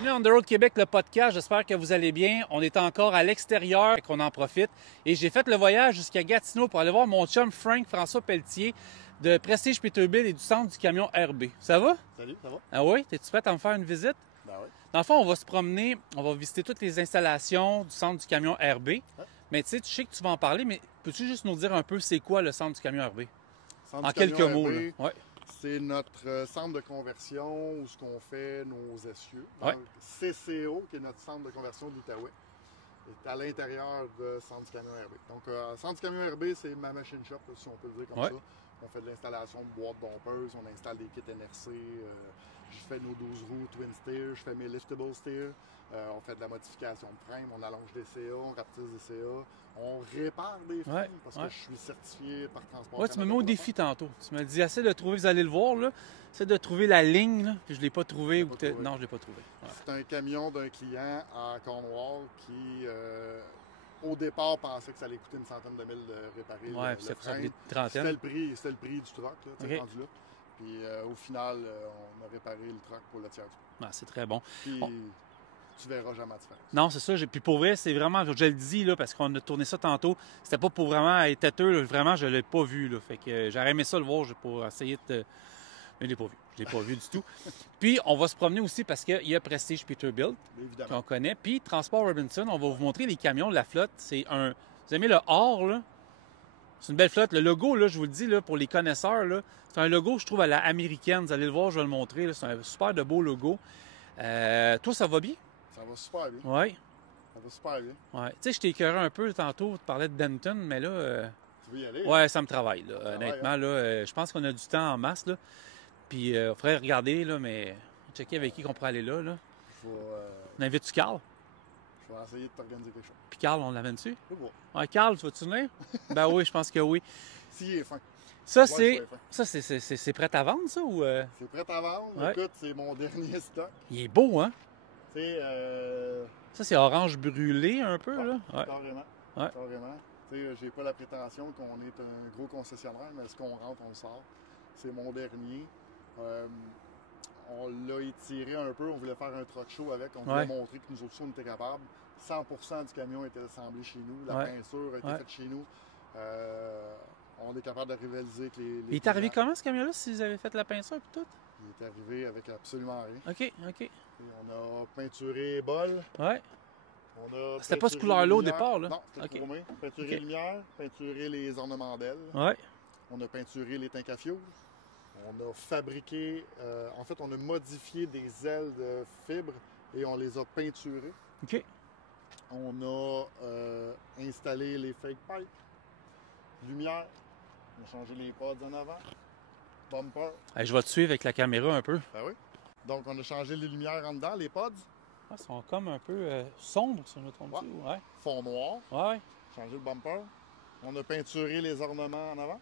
Bienvenue à On the Road Québec, le podcast. J'espère que vous allez bien. On est encore à l'extérieur et qu'on en profite. Et j'ai fait le voyage jusqu'à Gatineau pour aller voir mon chum François Pelletier de Prestige Peterbilt et du centre du camion RB. Ça va? Salut, ça va? Ah oui? T'es-tu prêt à me faire une visite? Ben oui. Dans le fond, on va se promener, on va visiter toutes les installations du centre du camion RB. Ouais. Mais tu sais que tu vas en parler, mais peux-tu juste nous dire un peu c'est quoi le centre du camion RB? Centre En du quelques camion mots, RB, là. Ouais. c'est notre centre de conversion où ce qu'on fait nos essieux. Ouais. Donc, CCO, qui est notre centre de conversion d'Outaouais, est à l'intérieur du centre du camion RB. Donc, centre du camion RB, c'est ma machine shop, si on peut le dire comme Ouais. ça. On fait de l'installation de boîtes dompeuses, on installe des kits NRC, je fais nos 12 roues twin steer, je fais mes liftable steer, on fait de la modification de frame, on allonge des CA, on rapetisse des CA, on répare des frames parce que je suis certifié par Transport Ouais, tu me Canada mets au pour le défi tantôt. Tu me dis, essaie de trouver, vous allez le voir, là. Essaie de trouver la ligne, là, puis je ne l'ai pas trouvé. pas trouvé. Non, je ne l'ai pas trouvé. Ouais. C'est un camion d'un client à Cornwall qui, au départ, pensait que ça allait coûter une centaine de mille de réparer Ouais, le puis ça frein. coûte une trentaine. C'était le prix du truck, là, tu sais, Ok. rendu là. Puis au final, on a réparé le truck pour le tiers du prix. Ah, c'est très bon. Puis Bon. tu verras jamais la différence. Non, c'est ça. Puis pour vrai, c'est vraiment, je le dis, là, parce qu'on a tourné ça tantôt, c'était pas pour vraiment être têteux, là. Vraiment, je l'ai pas vu, là. Fait que j'aurais aimé ça le voir pour essayer de... Mais je l'ai pas vu. Je l'ai pas vu du tout. Puis on va se promener aussi parce qu'il y a Prestige Peterbilt, Évidemment. qu'on connaît. Puis Transport Robinson, on va vous montrer les camions de la flotte. C'est un... Vous aimez le or, là? C'est une belle flotte. Le logo, là, je vous le dis, là, pour les connaisseurs, là, c'est un logo, je trouve, à la américaine. Vous allez le voir, je vais le montrer. là. C'est un super de beau logo. Toi, ça va bien? Ça va super bien. Oui. Ça va super bien. Ouais. Tu sais, je t'ai écœuré un peu tantôt, tu parlais de Denton, mais là, Tu veux y aller? ouais, ça me travaille. Là. travaille, Honnêtement, là, je pense qu'on a du temps en masse. Là. Puis, il faudrait regarder, là, mais checker avec qui qu'on pourrait aller là. Là. Faut, On invite-tu Carl? je vais essayer de t'organiser quelque chose. Puis Carl, on l'amène-tu? Je vais voir. Ouais, Carl, tu vas-tu venir? Ben oui, je pense que oui. S'il est fin. Ça, Ouais, c'est qu'il soit fin. c'est prêt à vendre, ça? Ou, C'est prêt à vendre. Ouais. Écoute, c'est mon dernier stock. Il est beau, hein? Tu sais, Ça, c'est orange brûlé un peu, là? Ouais. carrément. Ouais. Carrément. Tu sais, j'ai pas la prétention qu'on est un gros concessionnaire, mais ce qu'on rentre, on le sort. C'est mon dernier. On l'a étiré un peu, on voulait faire un truck show avec, on voulait Ouais. montrer que nous autres, on était capables. 100% du camion était assemblé chez nous, la Ouais. peinture a été Ouais. faite chez nous. On est capable de rivaliser avec les Il est arrivé clients. comment, ce camion-là, si vous avez fait la peinture et tout? Il est arrivé avec absolument rien. OK, OK. Et on a peinturé les bols. Ouais. On a C'était pas ce peinturé couleur-là les au lumières. départ, là? Non, c'était Ok. chromé. Peinturé Ok. les lumières, peinturé les ornements d'ailes. Ouais. On a peinturé les tanks à fioul. On a fabriqué, en fait, on a modifié des ailes de fibre et on les a peinturées. OK. On a installé les fake pipes, lumière. On a changé les pods en avant, bumper. Hey, je vais te suivre avec la caméra un peu. Ben oui. Donc, on a changé les lumières en dedans, les pods, Ah, ils sont comme un peu sombres, si je me trompe. Ouais. Ouais. fond noir. Ouais. Changé le bumper. On a peinturé les ornements en avant.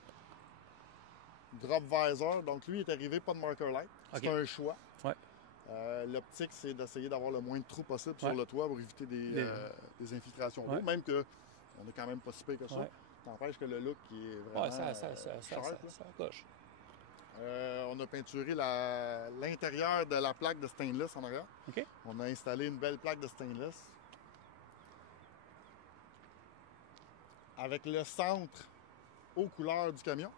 Drop visor. Donc, lui est arrivé pas de marker light. Ok. C'est un choix. Ouais. L'optique, c'est d'essayer d'avoir le moins de trous possible Ouais. sur le toit pour éviter des infiltrations d'eau. Ouais. Même que on est quand même pas si pire que ça. Ouais. N'empêche que le look qui est vraiment Ouais, ça sharp, là. coche. On a peinturé l'intérieur de la plaque de stainless en arrière. OK. On a installé une belle plaque de stainless. Avec le centre aux couleurs du camion.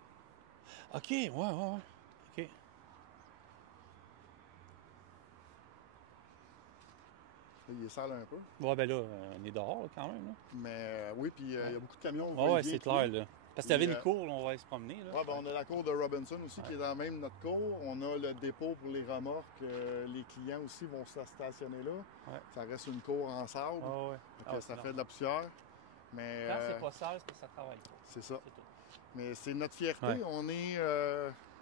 OK, ouais. OK. Il est sale un peu. Ouais, ben là, on est dehors, là, quand même. Là. Mais oui, puis il y a beaucoup de camions. Ouais, ouais, c'est clair, là. Parce que t'avais Puis, les cours, là, on va aller se promener, là. Ouais, ben, on a la cour de Robinson aussi qui est dans même notre cour. On a le dépôt pour les remorques. Les clients aussi vont se stationner là. Ouais. Ça reste une cour en sable. Ah, ouais. Donc, ça fait de la poussière. Mais Quand c'est pas sale, c'est parce que ça travaille pas. c'est ça. C'est tout. Mais c'est notre fierté. Ouais. On est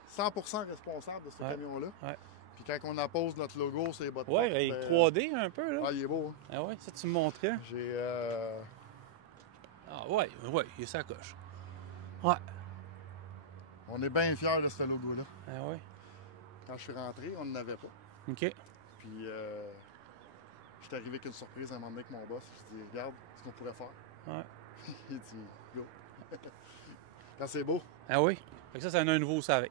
100% responsable de ce Ouais. camion-là. Ouais. Puis quand on appose notre logo, c'est votre Ouais, avec 3D un peu, là. Ah, il est beau. Hein? Ah ouais, ça, tu me montrais. J'ai Ah ouais, il est sa coche. Ouais. on est bien fiers de ce logo-là. Ah ouais. Quand je suis rentré, on n'en avait pas. OK. Puis, je suis arrivé avec une surprise à un moment donné avec mon boss. Je dis, regarde ce qu'on pourrait faire. Ouais. Il dit, go. Quand c'est beau. Ah oui. Fait que ça, c'est un nouveau, ça, avec.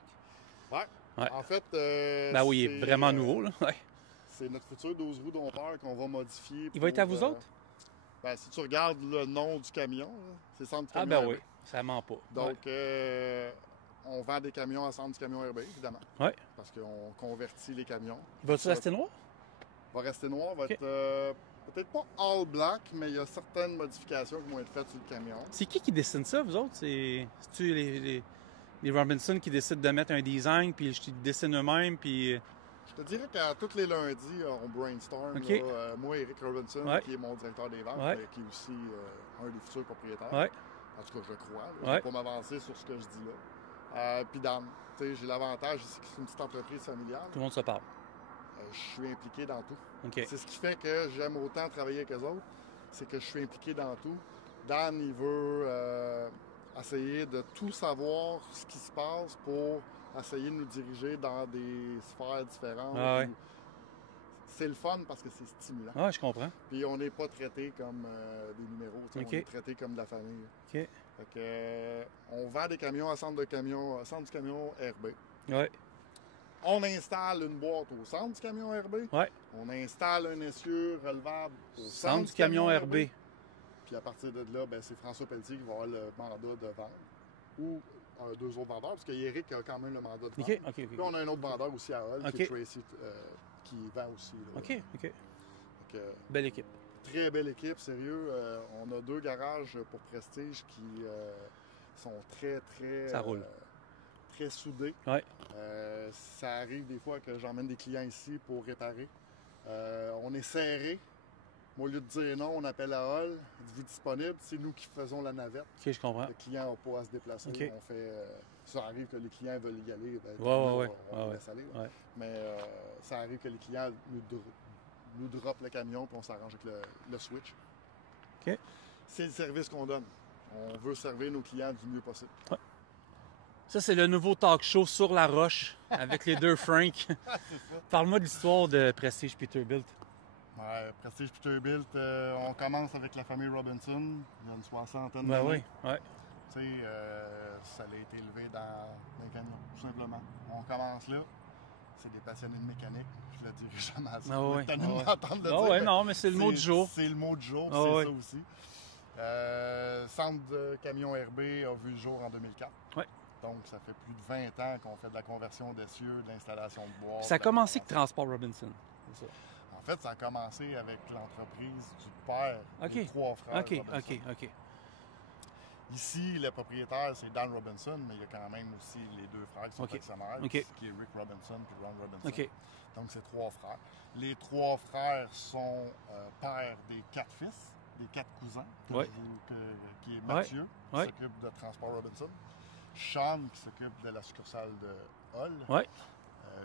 Ouais. Ouais. En fait. Ben oui, il est c'est, vraiment nouveau, là. Ouais. C'est notre futur 12 roues dompteur qu'on va modifier. Il va être à vous autres? Ben, si tu regardes le nom du camion, là, c'est Centre du Ah camion ben RB. oui, ça ment pas. Donc, on vend des camions à Centre du camion RB, évidemment. Oui. Parce qu'on convertit les camions. Va-tu rester noir? Va rester noir, va Ok. être peut-être pas all black, mais il y a certaines modifications qui vont être faites sur le camion. C'est qui dessine ça, vous autres? C'est-tu les Robinson qui décident de mettre un design, puis ils dessinent eux-mêmes, puis... Je te dirais qu'à tous les lundis, on brainstorm. Ok. Là, moi, Eric Robinson, Ouais. qui est mon directeur des ventes, Ouais. qui est aussi un des futurs propriétaires. Ouais. En tout cas, je crois. Là. Je Ouais. ne vais pas m'avancer sur ce que je dis là. Puis Dan, tu sais, j'ai l'avantage ici que c'est une petite entreprise familiale. Tout le monde se parle. Je suis impliqué dans tout. OK. C'est ce qui fait que j'aime autant travailler avec eux autres, c'est que je suis impliqué dans tout. Dan, il veut essayer de tout savoir ce qui se passe pour essayer de nous diriger dans des sphères différentes. Ah ouais. C'est le fun parce que c'est stimulant. Ah, je comprends. Puis on n'est pas traité comme des numéros, tu sais, OK. on est traité comme de la famille. OK. Fait que, on vend des camions à centre du camion RB. Ouais. On installe une boîte au centre du camion RB. Ouais. On installe un essieu relevable au Centre du camion RB. Puis à partir de là, ben, c'est François Pelletier qui va avoir le mandat de vendre. Ou deux autres vendeurs, parce qu'Éric a quand même le mandat de vendre. OK, OK, Puis OK. on a un autre vendeur aussi à Hull, OK. qui est Tracy, qui vend aussi. Là. OK, OK. Fait que, Belle équipe. très belle équipe, sérieux. On a 2 garages pour Prestige qui sont très... Ça roule. Très soudés. Ouais. Ça arrive des fois que j'emmène des clients ici pour réparer. On est serré. Au lieu de dire non, on appelle à Hall. Dites-vous disponible. C'est nous qui faisons la navette. OK, je comprends. Le client n'a pas à se déplacer. OK. On fait, ça arrive que les clients veulent y aller. Ben, Ouais. on Ouais. laisse aller. là. Ouais. Mais ça arrive que les clients nous droppent le camion puis on s'arrange avec le switch. OK. C'est le service qu'on donne. On veut servir nos clients du mieux possible. Ça, c'est le nouveau talk show sur la roche avec les deux Frank. Parle-moi de l'histoire de Prestige Peterbilt. Ouais, Prestige Peterbilt, on commence avec la famille Robinson, il y a une soixantaine Ben d'années. oui, ouais. Tu sais, ça a été élevé dans les camions, tout simplement. On commence là. C'est des passionnés de mécanique. Je le dirai jamais assez. Ah ouais, T'as ah ouais. m'entendre le Ah dire, ouais, mais non, mais c'est le mot du jour. C'est le mot du jour, Ah c'est ouais. ça aussi. Centre de camion RB a vu le jour en 2004. Ouais. Donc, ça fait plus de 20 ans qu'on fait de la conversion d'essieux, de l'installation de boîtes. Ça a de la commencé avec conversion. Transport Robinson. C'est ça. En fait, ça a commencé avec l'entreprise du père OK. des 3 frères OK, Robinson. OK. Ici, le propriétaire, c'est Dan Robinson, mais il y a quand même aussi les 2 frères qui sont OK. actionnaires, OK. qui est Rick Robinson et Ron Robinson. OK. Donc, c'est 3 frères. Les 3 frères sont pères des 4 fils, des 4 cousins, Ouais. qui est Mathieu, qui Ouais. s'occupe de Transport Robinson. Sean, qui s'occupe de la succursale de Hull. Ouais.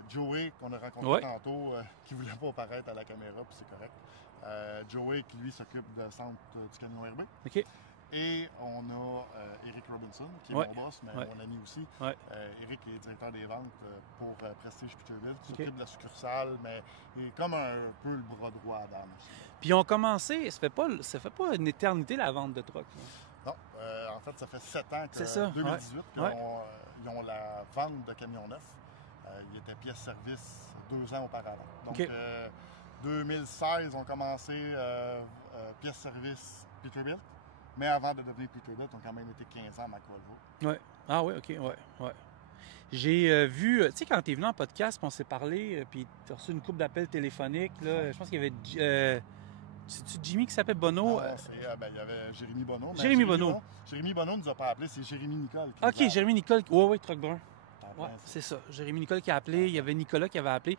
Joey, qu'on a rencontré Ouais. tantôt, qui voulait pas apparaître à la caméra, puis c'est correct. Joey, qui lui s'occupe de centre du camion RB. OK. Et on a Eric Robinson, qui est Ouais. mon boss, mais Ouais. mon ami aussi. Ouais. Eric est directeur des ventes pour Prestige Peterbilt, qui OK. s'occupe de la succursale, mais il est comme un peu le bras droit à Dan aussi. Puis ils ont commencé, ça fait pas une éternité la vente de trucks. Non, en fait, ça fait 7 ans que C'est ça, 2018 qu'ils ouais. ont la vente de camions neufs. Il était pièce-service 2 ans auparavant. Donc, OK. 2016, on commencé pièce-service Peterbilt. Mais avant de devenir Peterbilt, on a quand même été 15 ans à McWolvo. Ouais. Ah oui, OK, ouais. J'ai vu, tu sais, quand t'es venu en podcast, puis on s'est parlé, puis t'as reçu une couple d'appels téléphoniques, là, je pense qu'il y avait, c'est-tu Jimmy qui s'appelle Bono? Non, il y avait Jérémy Bonneau. mais Jérémy Bonneau. Jérémy Bonneau ne nous a pas appelé, c'est Jérémy Nicole. Qui OK, nous a Jérémy Nicole, oui, Truck Brun. appelé. Ouais, c'est ça. Jérémy Nicole qui a appelé, il y avait Nicolas qui avait appelé.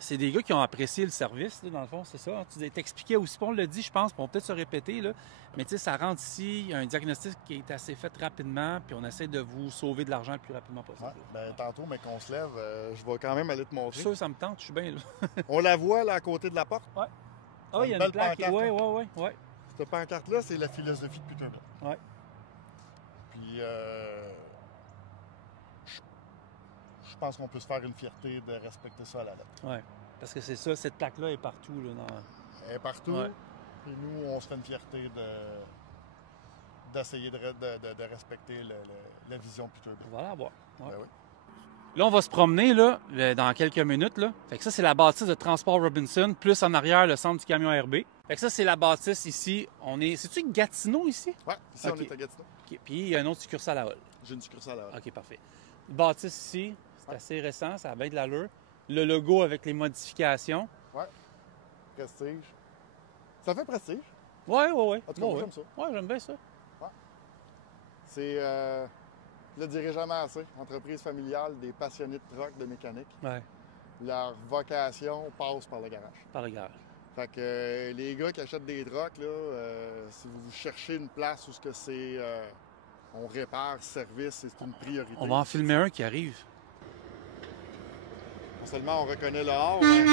C'est des gars qui ont apprécié le service, là, dans le fond, c'est ça. Tu t'expliquais aussi, puis on le dit, je pense, puis on peut peut-être se répéter, là, mais tu sais, ça rentre ici, il y a un diagnostic qui est assez fait rapidement, puis on essaie de vous sauver de l'argent le plus rapidement possible. Ouais, ben, tantôt, mais qu'on se lève, je vais quand même aller te Je montrer. suis sûr que ça me tente, je suis bien là. On la voit là à côté de la porte. Ah, il y a belle une plaque. pancarte, Ouais. Cette pancarte-là, c'est la philosophie de Peterbilt. Ouais. Puis, je pense qu'on peut se faire une fierté de respecter ça à la lettre. Ouais. Parce que c'est ça, cette plaque-là est partout. Là, dans... Elle est partout. Ouais. Puis nous, on se fait une fierté d'essayer de respecter la vision Peterbilt. On va la voir. Ouais. Ben oui. Là, on va se promener là, dans quelques minutes. Là. Fait que ça, c'est la bâtisse de Transport Robinson, plus en arrière, le centre du camion RB. Fait que ça, c'est la bâtisse ici. C'est-tu Gatineau ici? Ouais, ici, Ok. on est à Gatineau. Okay. Puis il y a une autre succursale à Hall. J'ai une succursale là. OK, parfait. Une bâtisse ici, c'est assez récent, ça a bien de l'allure. Le logo avec les modifications. Ouais. Prestige. Ça fait prestige. Ouais. En tout cas, moi, Ouais. j'aime ça. Ouais, j'aime bien ça. C'est, je le dirai jamais assez, entreprise familiale des passionnés de truck, de mécanique. Ouais, Leur vocation passe par le garage. par le garage. Fait que les gars qui achètent des trucks, là, si vous cherchez une place où ce que c'est, on répare, service, c'est une priorité. On va en filmer un qui arrive. Non seulement on reconnaît le hors, mais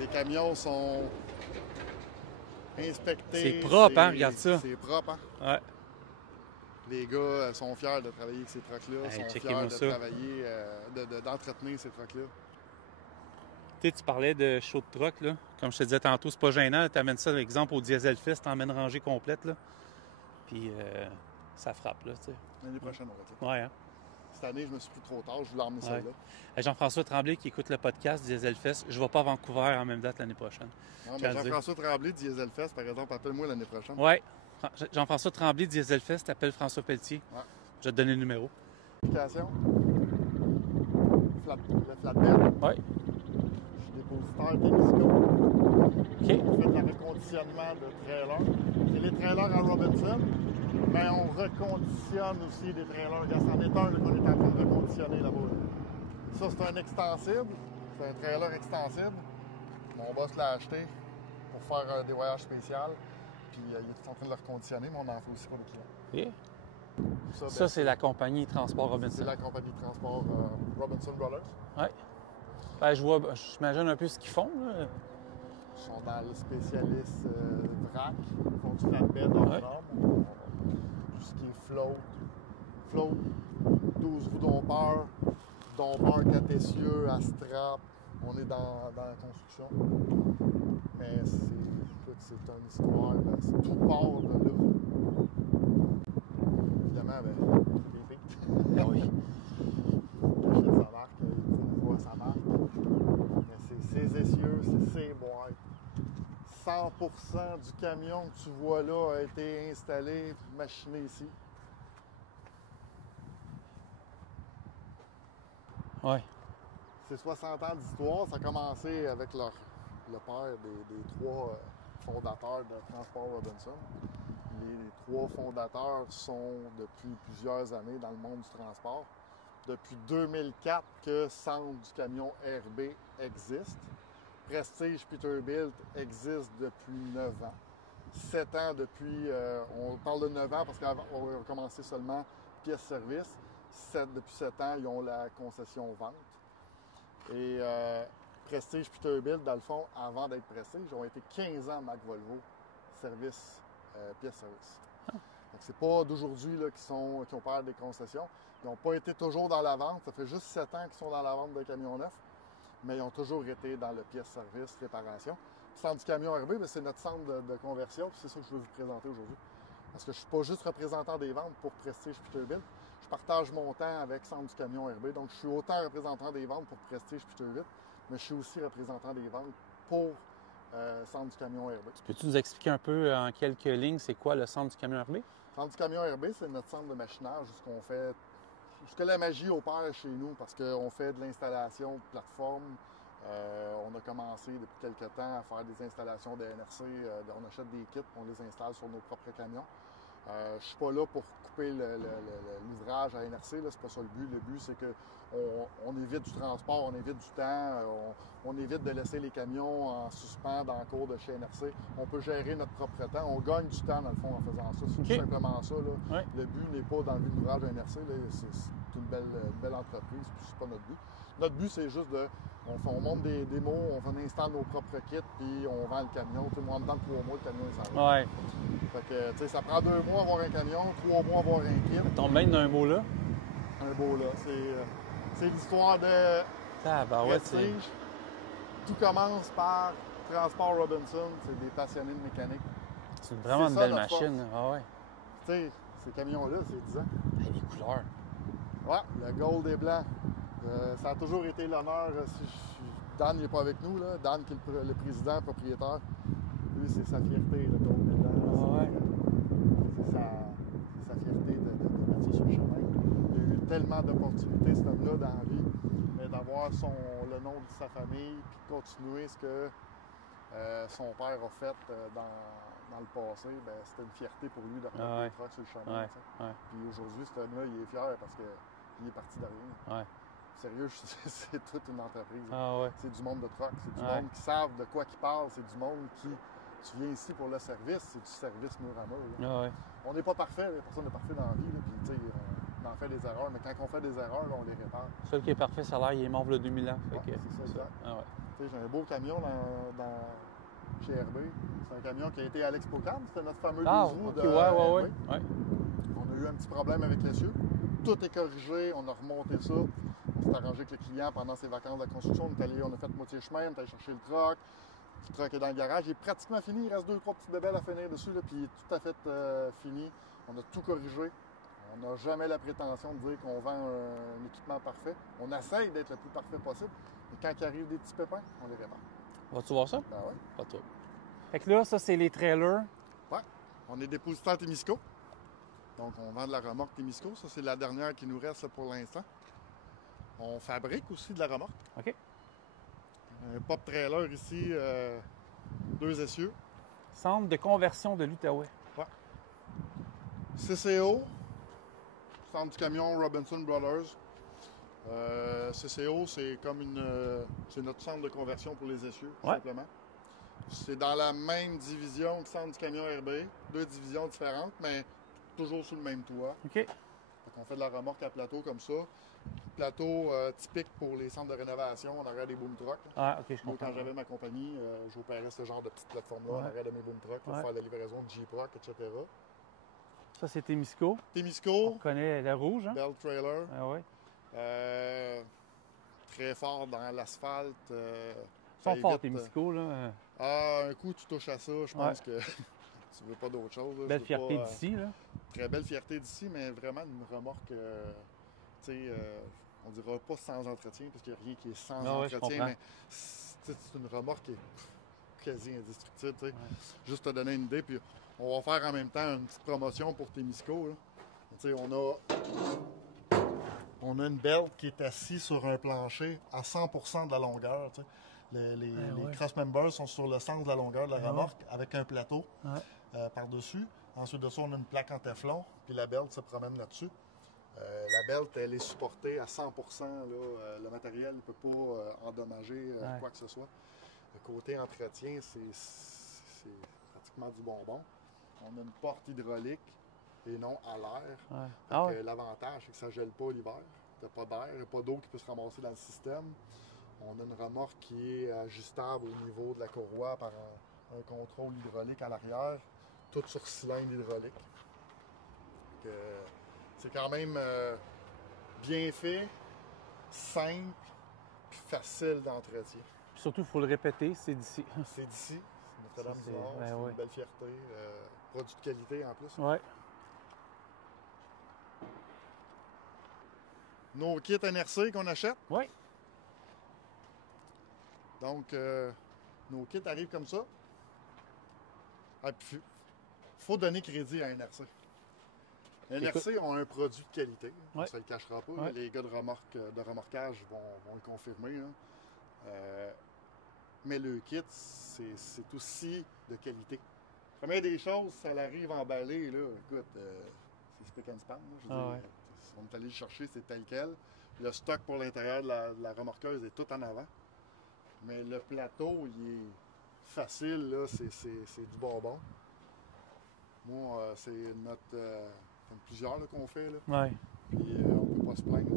les camions sont inspectés. C'est propre, hein? Regarde ça. C'est propre, hein? Ouais. Les gars sont fiers de travailler avec ces trucks-là, Hey, sont checkez-moi fiers de ça. travailler, d'entretenir ces trucks-là. Tu sais, tu parlais de show de truck, là. Comme je te disais tantôt, c'est pas gênant. Tu amènes ça, par exemple, au Diesel Fest, tu emmènes rangée complète, là. Puis ça frappe, là, tu sais. L'année prochaine, on va être là. Ouais, hein? Cette année, je me suis pris trop tard, je voulais emmener ça Ouais. là. Hey, Jean-François Tremblay qui écoute le podcast Diesel Fest, je vais pas à Vancouver en même date l'année prochaine. Non, Tiens mais à dire. Jean-François Tremblay, Diesel Fest, par exemple, appelle-moi l'année prochaine. Ouais. Jean-François Tremblay, Diesel Fest, t'appelles François Pelletier. Ouais. Je vais te donner le numéro. Application. Le flatbed. Ouais. Je suis dépositaire Témisco. OK. On fait de la reconditionnement de trailers. C'est les trailers à Robinson, mais on reconditionne aussi des trailers. Regarde, c'en est un là, qu'on est en train de reconditionner là-bas. Ça, c'est un extensible. C'est un trailer extensible. Mon boss l'a acheté pour faire un dévoyage spécial. Puis il est en train de le reconditionner, mais on en fait aussi pour les clients. OK. Ben, Ça, c'est la compagnie Transport Robinson. c'est la compagnie de transport Robinson Brothers. Ouais. Ben, j'imagine un peu ce qu'ils font, là. Ils sont dans le spécialiste vrac. Ils font du flatbed en Ouais. norme. Tout ce qui est float, 12 roues dompeur 4 essieux, à strap. On est dans la construction. Mais c'est une histoire. Tout part de là. Évidemment, les pics. Ah oui. Il achète sa marque, il voit sa marque. Mais c'est ses essieux, c'est ses boîtes. 100% du camion que tu vois là a été installé, machiné ici. Ouais. C'est 60 ans d'histoire. Ça a commencé avec le père des trois fondateurs de Transport Robinson. Les trois fondateurs sont depuis plusieurs années dans le monde du transport. Depuis 2004 que Centre du camion RB existe. Prestige Peterbilt existe depuis 9 ans. 7 ans depuis, on parle de 9 ans parce qu'on a commencé seulement pièces-services. Depuis 7 ans, ils ont la concession vente. Et Prestige Peterbilt, dans le fond, avant d'être Prestige, ils ont été 15 ans Mac Volvo, service, pièces-services. Donc, c'est pas d'aujourd'hui là, qui opèrent des concessions. Ils n'ont pas été toujours dans la vente. Ça fait juste 7 ans qu'ils sont dans la vente de camions neufs, mais ils ont toujours été dans le pièces-services, réparation. Le centre du camion RB, c'est notre centre de conversion, puis c'est ça que je veux vous présenter aujourd'hui. Parce que je ne suis pas juste représentant des ventes pour Prestige Peterbilt. Je partage mon temps avec Centre du camion RB. Donc, je suis autant représentant des ventes pour Prestige Peterbilt, mais je suis aussi représentant des ventes pour Centre du camion RB. Peux-tu nous expliquer un peu en quelques lignes c'est quoi le centre du camion RB? Centre du camion RB, c'est notre centre de machinage où ce que la magie opère chez nous, parce qu'on fait de l'installation de plateformes. On a commencé depuis quelques temps à faire des installations de NRC. On achète des kits, on les installe sur nos propres camions. Je ne suis pas là pour couper l'ouvrage à NRC, c'est pas ça le but. Le but, c'est qu'on évite du transport, on évite du temps, on évite de laisser les camions en suspens dans le cours de chez NRC. On peut gérer notre propre temps. On gagne du temps, dans le fond, en faisant ça. C'est tout simplement ça. Là. Ouais. Le but n'est pas d'enlever l'ouvrage à NRC. C'est une belle entreprise, puis c'est pas notre but. Notre but, c'est juste on monte des démos, on installe nos propres kits, puis on vend le camion. Moi, en dedans de 3 mois, le camion il s'en va. Ouais. Fait que, tu sais, ça prend 2 mois avoir un camion, 3 mois avoir un kit. Ça tombe bien d'un mot là. Un beau là. C'est l'histoire de Tabarouette, c'est... Prestige. Tout commence par Transport Robinson. C'est des passionnés de mécanique. C'est vraiment C'est une ça, belle notre machine. Ah ouais. Tu sais, ces camions-là, c'est 10 ans. Hey, les couleurs. Ouais, le gold et blanc. Ça a toujours été l'honneur. Dan n'est pas avec nous, là. Dan qui est le président, propriétaire. Lui, c'est sa fierté, le gold et blanc. Ouais. C'est sa fierté de mettre ça sur le chemin. Il a eu tellement d'opportunités, cet homme-là, dans la vie. Mais d'avoir le nom de sa famille, puis de continuer ce que son père a fait dans le passé, ben, c'était une fierté pour lui de remettre les trucks sur le chemin. Puis aujourd'hui, cet homme-là, il est fier parce qu'il est parti de rien. Sérieux, c'est toute une entreprise. C'est du monde de truck, c'est du monde qui savent de quoi qu'ils parlent, c'est du monde qui... Tu viens ici pour le service, c'est du service mur à mur. On n'est pas parfait, personne n'est parfait dans la vie, là, puis tu sais, on en fait des erreurs, mais quand on fait des erreurs, là, on les répare. Celui qui est parfait, ça a l'air, il est mort il y a 2000 ans. C'est ça, exact. J'ai un beau camion chez RB. C'est un camion qui a été à l'ExpoCam, c'était notre fameux 12 roues de RB. On a eu un petit problème avec l'essieu. Tout est corrigé, on a remonté ça. On s'est arrangé avec le client pendant ses vacances de construction. On a fait moitié chemin, on est allé chercher le truck. Le truck est dans le garage. Il est pratiquement fini. Il reste 2-3 petites bébelles à finir dessus. Là, puis il est tout à fait fini. On a tout corrigé. On n'a jamais la prétention de dire qu'on vend un équipement parfait. On essaye d'être le plus parfait possible. Mais quand il arrive des petits pépins, on les répare. Vas-tu voir ça? Ben oui. Pas toi. Fait que là, ça, c'est les trailers. Ouais. On est dépositaire Témisco. Donc, on vend de la remorque Témisco. Ça, c'est la dernière qui nous reste là, pour l'instant. On fabrique aussi de la remorque. OK. Un pop trailer ici, 2 essieux. Centre de conversion de l'Outaouais. Ouais. CCO, centre du camion Robinson Brothers. CCO, c'est comme c'est notre centre de conversion pour les essieux, tout simplement. C'est dans la même division que centre du camion RB. 2 divisions différentes, mais toujours sous le même toit. OK. On fait de la remorque à plateau comme ça. Plateau typique pour les centres de rénovation, on arrière des boom trucks. OK, je comprends. Quand j'avais ma compagnie, j'opérais ce genre de petite plateforme-là en arrière de mes boom trucks pour faire la livraison de Jeep-Rock, etc. Ça, c'est Témisco. Témisco. On connaît le rouge, hein? Bell Trailer. Très fort dans l'asphalte. Ils sont forts, Témisco, là. Un coup, tu touches à ça, je pense que tu veux pas d'autre chose. Là. Belle fierté d'ici, là. Très belle fierté d'ici, mais vraiment une remorque, tu sais, on dira pas sans entretien, parce qu'il n'y a rien qui est sans entretien, mais c'est une remorque qui est quasi indestructible, tu sais. Juste te donner une idée, puis on va faire en même temps une petite promotion pour Témisco, là. Tu sais, on a une belt qui est assise sur un plancher à 100% de la longueur, tu sais. Les cross members sont sur le sens de la longueur de la remorque avec un plateau par-dessus. Ensuite de ça, on a une plaque en téflon, puis la belt se promène là-dessus. La belt, elle est supportée à 100%. Là, le matériel ne peut pas endommager quoi que ce soit. Le côté entretien, c'est pratiquement du bonbon. On a une porte hydraulique et non à l'air. L'avantage, c'est que ça ne gèle pas l'hiver. Il n'y a pas d'air, il n'y a pas d'eau qui peut se ramasser dans le système. On a une remorque qui est ajustable au niveau de la courroie par un contrôle hydraulique à l'arrière, tout sur cylindre hydraulique. C'est quand même bien fait, simple, puis facile d'entretien. Surtout, il faut le répéter, c'est d'ici. C'est d'ici, c'est Notre-Dame-du-Nord, c'est une belle fierté. Produit de qualité en plus. Nos kits NRC qu'on achète. Donc, nos kits arrivent comme ça. Il faut donner crédit à NRC. NRC ont un produit de qualité, on ne se le cachera pas. Les gars de remorquage vont le confirmer. Mais le kit, c'est aussi de qualité. La première des choses, ça arrive emballé, là, écoute, c'est spick and span. Je veux dire, on est allé le chercher, c'est tel quel. Le stock pour l'intérieur de la remorqueuse est tout en avant. Mais le plateau, il est facile, là, c'est du bonbon. Moi, c'est plusieurs qu'on fait. Là. Puis on peut pas se plaindre,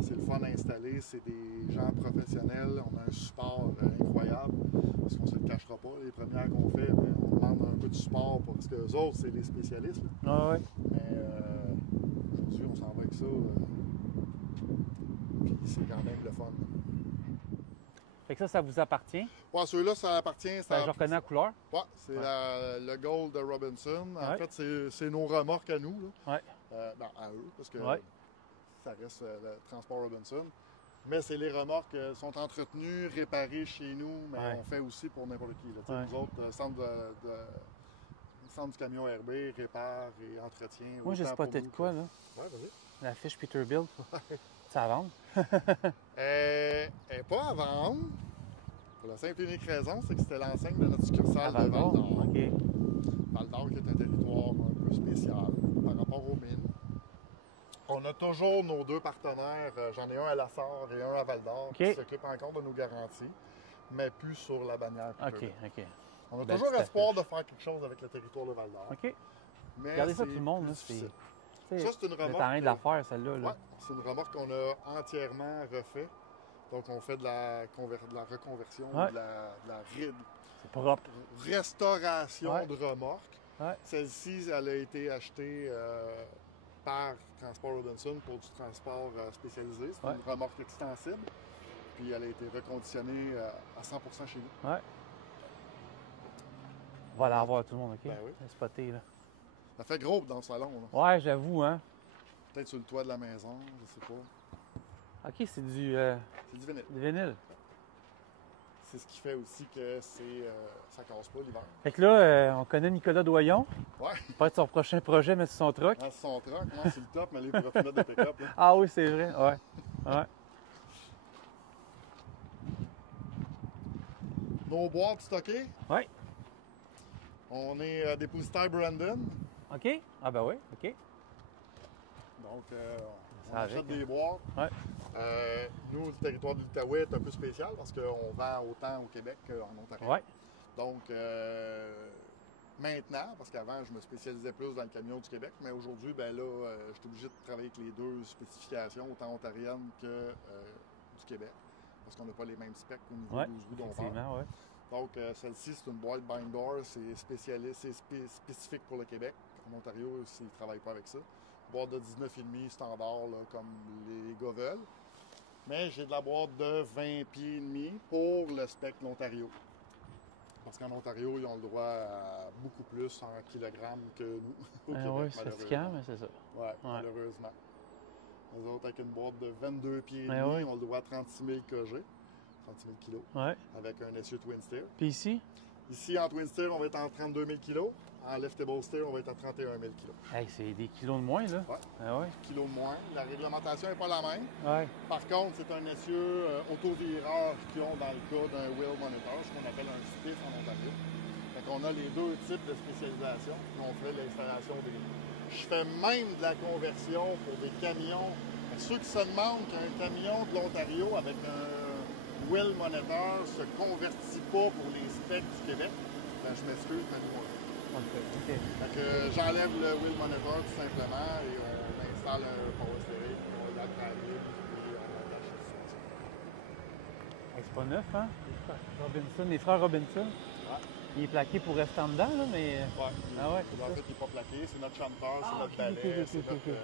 c'est le fun à installer, c'est des gens professionnels, on a un support incroyable, parce qu'on se le cachera pas. Les premières qu'on fait, on demande un peu de support parce que les autres, c'est les spécialistes. Mais aujourd'hui, on s'en va avec ça. Puis c'est quand même le fun. Fait que ça vous appartient? Ouais, celui-là, ça appartient. Je reconnais la couleur? Ouais, c'est le Gold de Robinson. En fait, c'est nos remorques à nous. Là. À eux, parce que ça reste le transport Robinson. Mais c'est les remorques qui sont entretenues, réparées chez nous, mais Ouais. on fait aussi pour n'importe qui. Là. Tu sais, Ouais. Nous autres, centre du camion RB, répare et entretien. Moi, j'ai autant pour spoté de nous quoi, que- là? Ouais, vas-y. La fiche Peterbilt. Ça avance. Elle n'est pas à vendre. Pour la simple et unique raison, c'est que c'était l'enseigne de notre succursale de Val-d'Or. Val-d'Or. OK. Val-d'Or qui est un territoire un peu spécial par rapport aux mines. On a toujours nos deux partenaires, j'en ai un à Lassar et un à Val-d'Or, OK. qui s'occupent encore de nos garanties, mais plus sur la bannière. OK, Peterbilt. OK. On a Belle toujours petite espoir affiche. de faire quelque chose avec le territoire de Val-d'Or. OK. Mais Regardez ça, c'est tout le monde, plus là. C'est. difficile. tu sais, Ça, c'est une vous êtes en remorque. train de la faire, celle-là. Là. Ouais, c'est une remorque qu'on a entièrement refait. Donc, on fait de la reconversion, Ouais. de la C'est propre. restauration Ouais. de remorque. Ouais. Celle-ci, elle a été achetée par Transport Robinson pour du transport spécialisé. C'est Ouais. une remorque extensible. Puis elle a été reconditionnée à 100% chez nous. Ouais. On va la voir tout le monde, OK? Ben oui. C'est spoté, là. Ça fait gros dans le salon. Là. Ouais, j'avoue, hein. Peut-être sur le toit de la maison, je sais pas. OK, c'est du C'est du vinyle. vinyle. C'est ce qui fait aussi que ça casse pas l'hiver. Fait que là, on connaît Nicolas Doyon. Ouais. Il peut être son prochain projet, mettre sur son truck. Dans son truck, moi, c'est le top, mais les profils de pick-up. là. Ah oui, c'est vrai. Ouais. Ouais. Nos boîtes stockées, Ouais. on est dépositaire Brandon. OK? Ah ben oui, OK. Donc, on Ça achète avec, des boîtes. Ouais. Nous, le territoire de l'Outaouais est un peu spécial parce qu'on vend autant au Québec qu'en Ontario. Ouais. Donc, maintenant, parce qu'avant, je me spécialisais plus dans le camion du Québec, mais aujourd'hui, ben là, je suis obligé de travailler avec les deux spécifications, autant ontariennes que du Québec, parce qu'on n'a pas les mêmes specs au niveau Ouais. 12 roues dont on parle. Effectivement, ouais. Donc, celle-ci, c'est une boîte bind-door, c'est spécifique pour le Québec. En Ontario, ils ne travaillent pas avec ça. Boîte de 19,5 standard, là, comme les gars veulent. Mais j'ai de la boîte de 20 pieds et demi pour le spec de l'Ontario. Parce qu'en Ontario, ils ont le droit à beaucoup plus en kilogrammes que nous au Québec, Oui, c'est fatigant, mais c'est ça. Ouais, malheureusement. Nous autres, avec une boîte de 22 pieds et Ouais, demi, ouais. on a le droit à 36 000 kg, 36 000 kilos, Ouais. avec un essieu Twin Steer. Puis ici, Ici, en Twin Steer, on va être en 32 000 kg. En Liftable Steer, on va être à 31 000 kg. hey, c'est des kilos de moins, là. Ouais. Ah ouais. Kilos de moins. La réglementation n'est pas la même. Ouais. Par contre, c'est un essieu autovireur qu'ils ont dans le cas d'un wheel monitor, ce qu'on appelle un spiff en Ontario. Fait qu'on a les deux types de spécialisation. On fait l'installation des... Je fais même de la conversion pour des camions. Fait que ceux qui se demandent qu'un camion de l'Ontario avec un wheel monitor ne se convertit pas pour les specs du Québec, ben je m'excuse, mais nous, on le fait. OK. Fait que j'enlève le wheel monitor tout simplement et on installe un power steering, on l'attrape et on attache la suspension. Hey, c'est pas neuf, hein? Robinson, les frères Robinson. Ouais. Il est plaqué pour rester en dedans, là, mais. Ouais. Ah ouais, c'est En ça. fait, il n'est pas plaqué, c'est notre chanteur, c'est Ah, notre ok, balai, ok, c'est ok, notre, ok.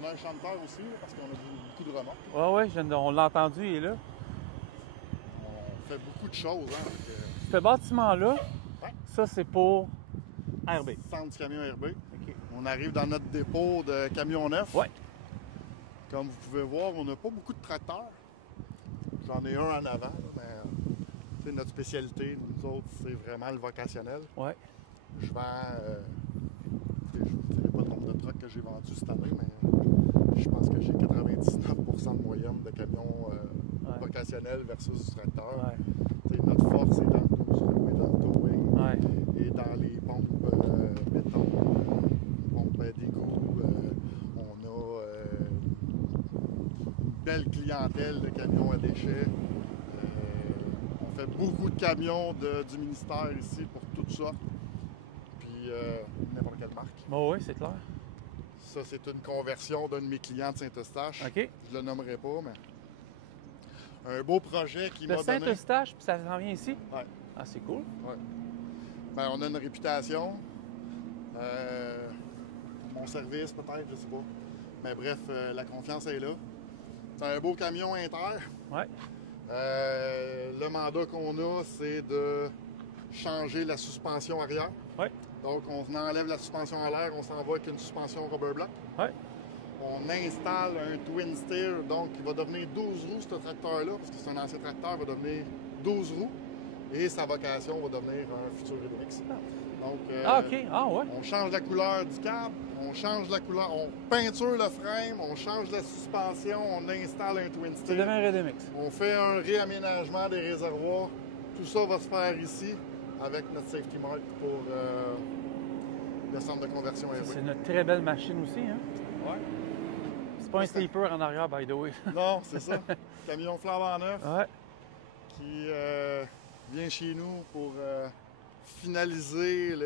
on a un chanteur aussi parce qu'on a beaucoup de remorques. Ouais, ouais, on l'a entendu, il est là. On fait beaucoup de choses. Hein, avec, Ce bâtiment-là, Ouais. ça, c'est pour RB. centre du camion RB. OK. On arrive dans notre dépôt de camions neufs. Ouais. Comme vous pouvez voir, on n'a pas beaucoup de tracteurs. J'en ai un en avant, là, mais tu sais, notre spécialité, nous autres, c'est vraiment le vocationnel. Ouais. Je vends, je ne vous dirai pas le nombre de trucks que j'ai vendus cette année, mais je pense que j'ai 99% de moyenne de camions vocationnels versus du tracteur. Ouais. Tu sais, notre force est dans le 12 roues et dans le towing Ouais. et dans les pompes béton, pompes d'égout. On a une belle clientèle de camions à déchets. On fait beaucoup de camions du ministère ici pour toutes sortes. Puis n'importe quelle marque. Bon, oui, c'est clair. Ça, c'est une conversion d'un de mes clients de Saint-Eustache. OK. Je le nommerai pas, mais un beau projet qui Le m'a donné... Saint-Eustache, puis ça s'en vient ici? Ouais. Ah, c'est cool. Ouais. Ben, on a une réputation. Mon service, peut-être, je sais pas. Mais bref, la confiance est là. C'est un beau camion inter. Ouais. Le mandat qu'on a, c'est de changer la suspension arrière. Ouais. Donc, on enlève la suspension à l'air, on s'en va avec une suspension rubber block. Ouais. on installe un twin steer, donc il va devenir 12 roues, ce tracteur-là, parce que c'est un ancien tracteur, va devenir 12 roues, et sa vocation va devenir un futur Redemix. Donc, OK. Ah, ouais. on change la couleur du câble, on change la couleur, on peinture le frame, on change la suspension, on installe un twin C'est steer. devient un Redemix. On fait un réaménagement des réservoirs. Tout ça va se faire ici avec notre safety mark pour le centre de conversion aérobic. C'est une très belle machine aussi, hein? Ouais. C'est pas un sleeper en arrière, by the way. Non, c'est ça. Camion flambant neuf Ouais. qui vient chez nous pour finaliser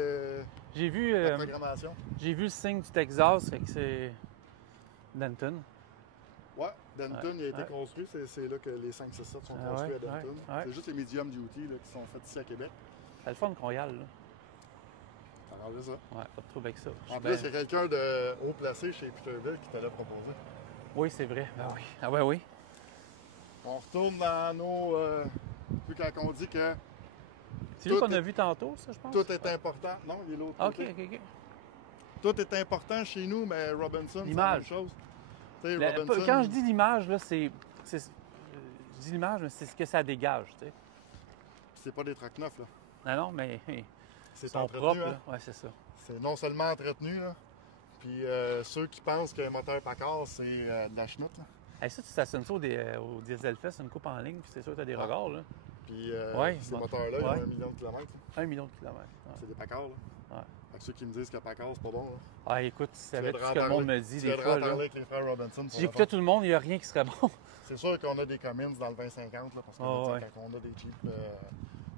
J'ai vu, la programmation. j'ai vu le signe du Texas, fait que c'est Denton. Ouais, Denton il a été Ouais. construit. C'est là que les 567 sont Ah construits ouais, à Denton. ouais. C'est juste les medium duty là, qui sont faits ici à Québec. C'est le fun Royal, là. Ça arrangeait ça. Ouais, pas de trouble avec ça. Je En suis plus, bien- il y a quelqu'un de haut placé chez Peterbilt qui te l'a proposé. Oui, c'est vrai. Ben oui. Ah ouais, oui. On retourne dans nos... Puis quand on dit que C'est lui Tout qu'on a est- vu tantôt, ça, je pense? tout est important... Non, il est l'autre OK, côté. OK, OK. Tout est important chez nous, mais Robinson, c'est la même L'image. chose. Tu sais, Le- Robinson, Quand je dis l'image, là, je dis l'image, mais c'est ce que ça dégage, tu sais. c'est pas des trucks neufs, là. Non, mais ils C'est sont entretenu, propres, hein. là. Ouais, c'est ça. C'est non seulement entretenu, là. Puis ceux qui pensent qu'un moteur Packard, c'est de la chenoute, là. Hey, ça, tu stationnes ça au Diesel Fest, une coupe en ligne, puis c'est sûr que tu as des regards, là. Puis Ouais, ces bon. moteurs-là, ils Ouais. ont 1 million de kilomètres. 1 million de kilomètres. Ouais. C'est des Packards, là. Ouais. Fait que ceux qui me disent que Packard, c'est pas bon, là. Ah, écoute, tu savais tout devrais ce que en le monde parler. me dit Tu des devrais fois, en là. parler avec les frères Robinson. pour Si le j'écoutais faire. tout le monde, il n'y a rien qui serait bon. C'est sûr qu'on a des Cummins dans le 2050, là, parce que Ah, ouais. quand on a des Jeeps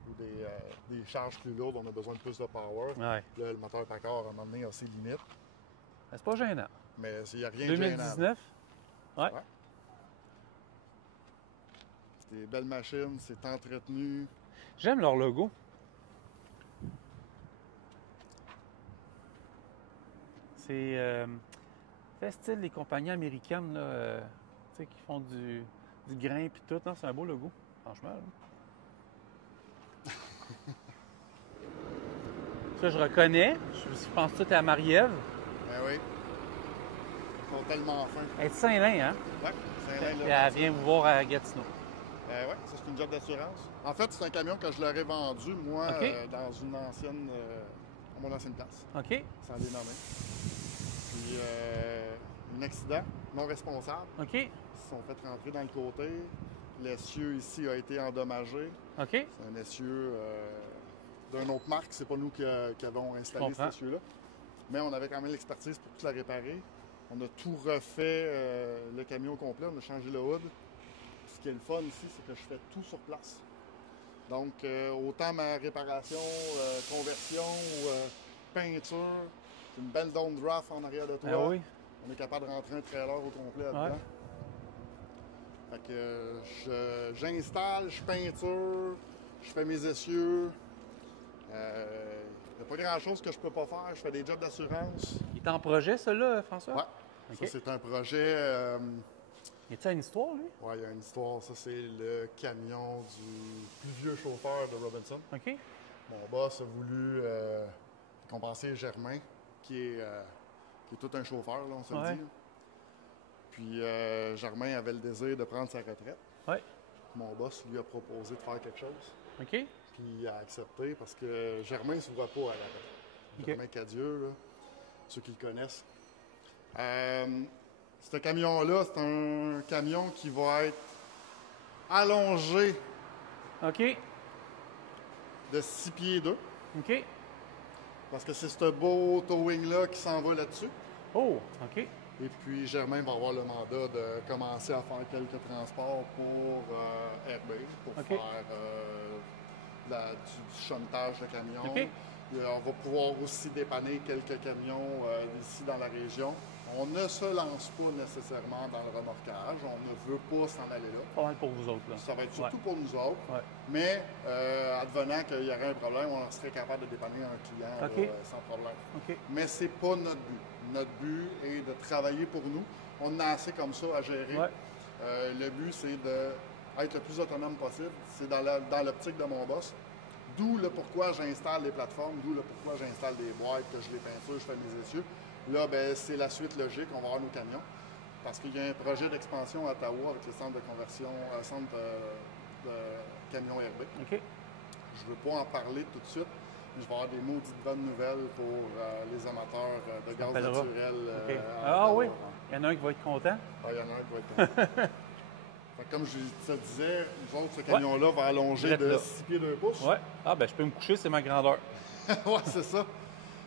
ou des charges plus lourdes, on a besoin de plus de power. Ouais. Là, le moteur Packard, à un moment donné, a ses limites. C'est pas gênant. Mais il n'y a rien de gênant. 2019? Ouais. C'est des belles machines, c'est entretenu. J'aime leur logo. C'est fait style les compagnies américaines là, tu sais, qui font du grain et tout. Non, c'est un beau logo, franchement. Là. Ça, je reconnais. Je pense tout à Marie-Ève. Ben oui. Ils sont tellement fins. Elle est de Saint-Lin, hein? Ouais, c'est un Puis là. elle vient vous voir à Gatineau. Ouais, ça c'est une job d'assurance. En fait, c'est un camion que je leur ai vendu, moi, OK. dans une ancienne, à mon ancienne place, OK? sans les nommer. Puis, un accident non responsable. OK? Ils se sont fait rentrer dans le côté. L'essieu ici a été endommagé. OK? C'est un essieu d'une autre marque. C'est pas nous qui avons installé Je comprends. cet essieu-là. Mais on avait quand même l'expertise pour tout la réparer. On a tout refait, le camion complet. On a changé le hood. Ce qui est le fun ici, c'est que je fais tout sur place. Donc, autant ma réparation, conversion ou peinture, c'est une belle down draft en arrière de toi. Ah oui? On est capable de rentrer un trailer au complet là-dedans. Ouais. Fait que j'installe, je peinture, je fais mes essieux. Il n'y a pas grand-chose que je peux pas faire. Je fais des jobs d'assurance. Il est en projet, celui-là, François? Ouais. OK. Ça, c'est un projet... Y a-t-il une histoire, lui? ouais, il y a une histoire. Ça, c'est le camion du plus vieux chauffeur de Robinson. OK? Mon boss a voulu compenser Germain, qui est tout un chauffeur, là, on se Ouais. le dit. Puis Germain avait le désir de prendre sa retraite. Ouais. Mon boss lui a proposé de faire quelque chose. OK? Puis il a accepté parce que Germain ne se voit pas à la retraite. OK. Germain Cadieux, là, ceux qui le connaissent. Ce camion-là, c'est un camion qui va être allongé OK? de 6 pieds 2. OK? Parce que c'est ce beau towing-là qui s'en va là-dessus. Oh, OK. Et puis Germain va avoir le mandat de commencer à faire quelques transports pour Airbnb, pour OK. faire du shuntage de camions. OK. On va pouvoir aussi dépanner quelques camions ici dans la région. On ne se lance pas nécessairement dans le remorquage. On ne veut pas s'en aller là. Pas mal pour vous autres, là. Ça va être surtout Ouais. pour nous autres. Ouais. Mais advenant qu'il y aurait un problème, on serait capable de dépanner un client OK. là, sans problème. OK. Mais c'est pas notre but. Notre but est de travailler pour nous. On en a assez comme ça à gérer. Ouais. Le but, c'est d'être le plus autonome possible. C'est dans l'optique de mon boss. D'où le pourquoi j'installe les plateformes, d'où le pourquoi j'installe des boîtes, que je les peinture, je fais mes essieux. Là, ben, c'est la suite logique. On va avoir nos camions. parce qu'il y a un projet d'expansion à Ottawa avec le centre de conversion, centre de camions RB. OK. Je ne veux pas en parler tout de suite, mais je vais avoir des maudites bonnes nouvelles pour les amateurs de gaz m'appelleras. naturel. OK. À Ah Ottawa. oui? Il y en a un qui va être content. Ah, il y en a un qui va être content. Fait que comme je te disais, nous autres, ce camion-là va allonger Drette de là. 6 pieds 2 pouces. Ouais. Ah, ben je peux me coucher, c'est ma grandeur. Ouais, c'est ça.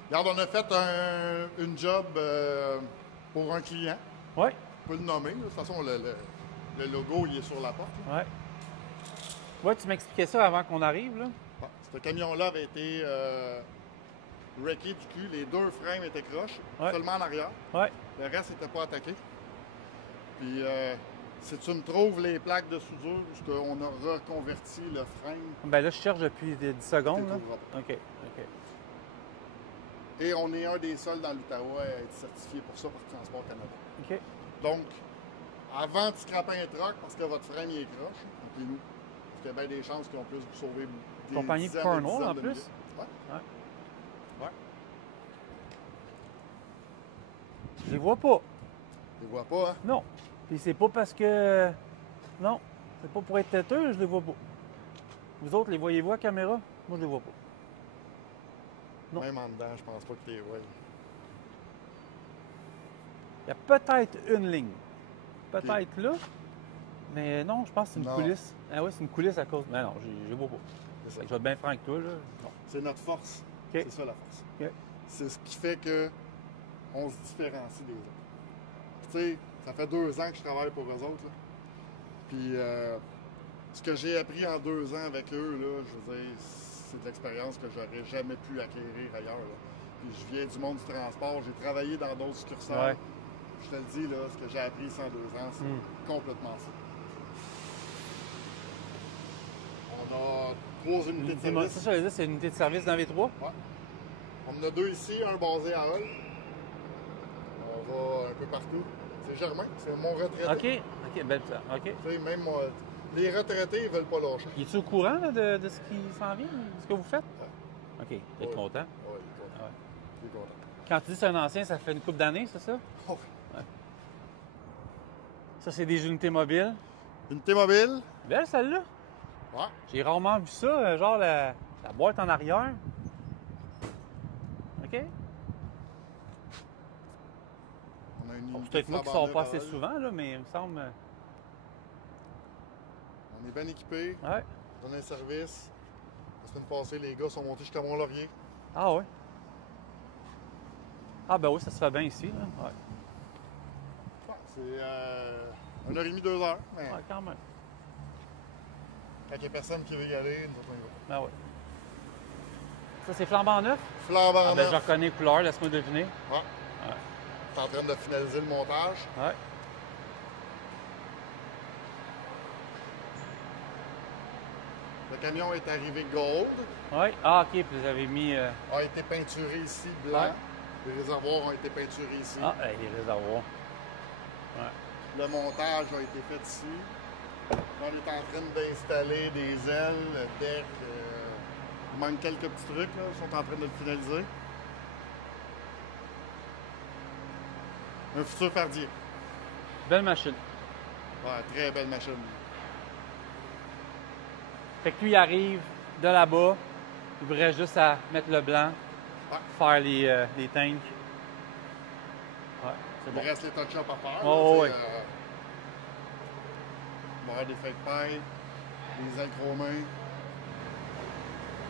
Regarde, on a fait une job pour un client. Ouais. On peut le nommer. De toute façon, le logo, il est sur la porte. Là. Ouais. Ouais, tu m'expliquais ça avant qu'on arrive, là. Ouais. Ce camion-là avait été wrecké du cul. Les deux frames étaient croches, Ouais. seulement en arrière. Ouais. Le reste n'était pas attaqué. Puis, si tu me trouves les plaques de soudure, parce qu'on a reconverti le frame, Ben là, je cherche depuis 10 secondes, tu là. le trouveras pas. OK. OK. Et on est un des seuls dans l'Outaouais à être certifié pour ça par Transport Canada. OK. Donc, avant de scraper un truck, parce que votre frein il est croche, appelez-nous. Parce qu'il y a bien des chances qu'on puisse vous sauver des Compagnie dizaines et Cornwall, dizaines en de plus? milliers. Ouais. Ouais. Ouais. Je les vois pas. Tu les vois pas, hein? Non. Puis c'est pas parce que... Non. C'est pas pour être têteux, je les vois pas. Vous autres, les voyez-vous à caméra? Moi, je les vois pas. Non. Même en dedans, je pense pas que tu les vois. Il y a peut-être une ligne. Peut-être là. Mais non, je pense que c'est une Non. coulisse. Ah oui, c'est une coulisse à cause... Mais non, je les vois pas. C'est Fait ça. que je vais être bien franc avec toi, là. Non. C'est notre force. OK. C'est ça la force. OK. C'est ce qui fait que on se différencie des autres. Tu sais, ça fait 2 ans que je travaille pour eux autres. Là. Puis ce que j'ai appris en 2 ans avec eux, là, je veux dire, c'est de l'expérience que j'aurais jamais pu acquérir ailleurs. Là. Puis je viens du monde du transport, j'ai travaillé dans d'autres succursales. Ouais. Je te le dis, là, ce que j'ai appris ici en 2 ans, c'est complètement fou. On a 3 unités de C'est service. ça, je veux dire, c'est une unité de service dans V3? Ouais. On en a 2 ici, un basé à Hull. On va un peu partout. C'est Germain, c'est mon retraité. OK. OK, belle ça. OK. Tu sais, même les retraités, ils veulent pas lâcher. Il est-tu au courant là, de ce qui s'en vient, de ce que vous faites? Ouais. OK. Il est Ouais. content. Oui, il est content. Ouais. Il est content. Quand tu dis que c'est un ancien, ça fait une couple d'années, c'est ça? Oh. Ça, c'est des unités mobiles. Unité mobile. Belle, celle-là. Ouais. J'ai rarement vu ça, genre la boîte en arrière. OK. On a une Bon, unité peut-être moi qui flambant sors neuve pas à assez Hull. souvent, là, mais il me semble... On est bien équipés. Ouais. On a un service. La semaine passée, les gars sont montés jusqu'à Mont-Laurier. Ah ouais. Ah ben oui, ça se fait bien ici, là. Ouais. Ouais, c'est 1h30, 2 heures. Mais Ouais, quand même. quand il n'y a personne qui veut y aller, nous autres, on y va. Ben ouais. Ça, c'est flambant neuf? Flambant Ah ben, neuf. je reconnais les couleurs, laisse-moi deviner. Ouais. Ouais. T'es en train de finaliser le montage. Ouais. Le camion est arrivé gold, Ouais. Ah, OK, puis vous avez mis... a été peinturé ici blanc. Ouais. Les réservoirs ont été peinturés ici. Ah, les réservoirs. Ouais. Le montage a été fait ici. On est en train d'installer des ailes, le deck. Il manque quelques petits trucs, là. Ils sont en train de le finaliser. Un futur fardier. Belle machine. Ouais, très belle machine. Fait que lui, il arrive de là-bas. Il vous reste juste à mettre le blanc, Ouais. faire les tanks. Ouais, c'est Il bon. reste les touch-ups à faire. Oh, là, tu sais, ouais. on va avoir des feuilles de paille, des ailes chromées.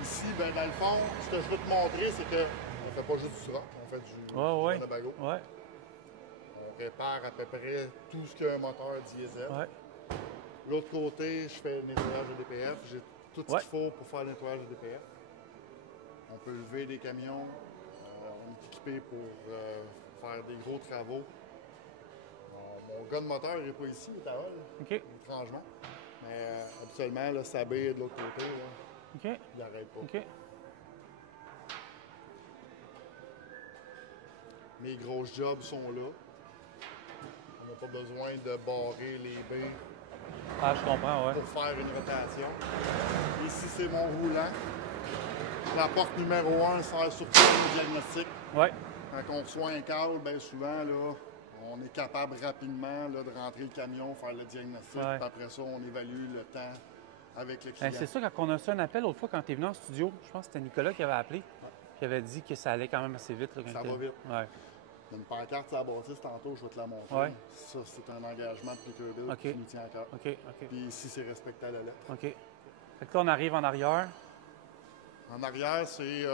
Ici, ben, dans le fond, ce que je veux te montrer, c'est qu'on ne fait pas juste du rock, on fait du Ouais. Winnebago. Ouais. On répare à peu près tout ce qu'un moteur diesel. Ouais. L'autre côté, je fais le nettoyage de DPF. J'ai tout ce Ouais. qu'il faut pour faire le nettoyage de DPF. On peut lever des camions. On est équipé pour faire des gros travaux. Mon gars de moteur n'est pas ici, il est à Hull, OK. étrangement. Mais habituellement, là, Sabé est de l'autre côté. Là, OK. il n'arrête pas. OK. Mes gros jobs sont là. On n'a pas besoin de barrer les baies Ah, je comprends, ouais. pour faire une rotation. Ici, c'est mon roulant. La porte numéro 1 sert surtout au diagnostic. Ouais. Quand on reçoit un câble, bien souvent, là, on est capable rapidement là, de rentrer le camion, faire le diagnostic, Ouais. puis après ça, on évalue le temps avec le client. C'est ça, quand on a reçu un appel l'autre fois, quand tu es venu en studio, je pense que c'était Nicolas qui avait appelé, qui avait dit que ça allait quand même assez vite. Là, quand Ça t'es- va vite. Ouais. Une pancarte sur la bâtisse, tantôt, je vais te la montrer. Ouais. Ça, c'est un engagement de Peterbilt OK. qui nous tient à cœur. OK, OK, Puis ici, c'est respecté à la lettre. OK. Fait que là, on arrive en arrière En arrière, c'est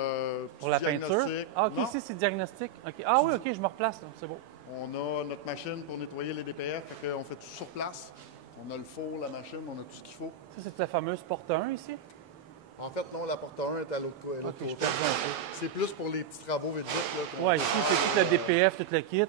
pour la petit peinture. diagnostic. Ah, OK, Non, ici, c'est diagnostic. OK. Ah oui, OK, je me replace, là. C'est beau. on a notre machine pour nettoyer les DPF, fait qu'on fait tout sur place. On a le four, la machine, on a tout ce qu'il faut. Ça, c'est la fameuse porte 1 ici. En fait, non, la porte 1 est à l'autre OK, côté. je perds un peu. C'est plus pour les petits travaux vite vite. Ouais, ici, c'est tout le DPF, tout le kit.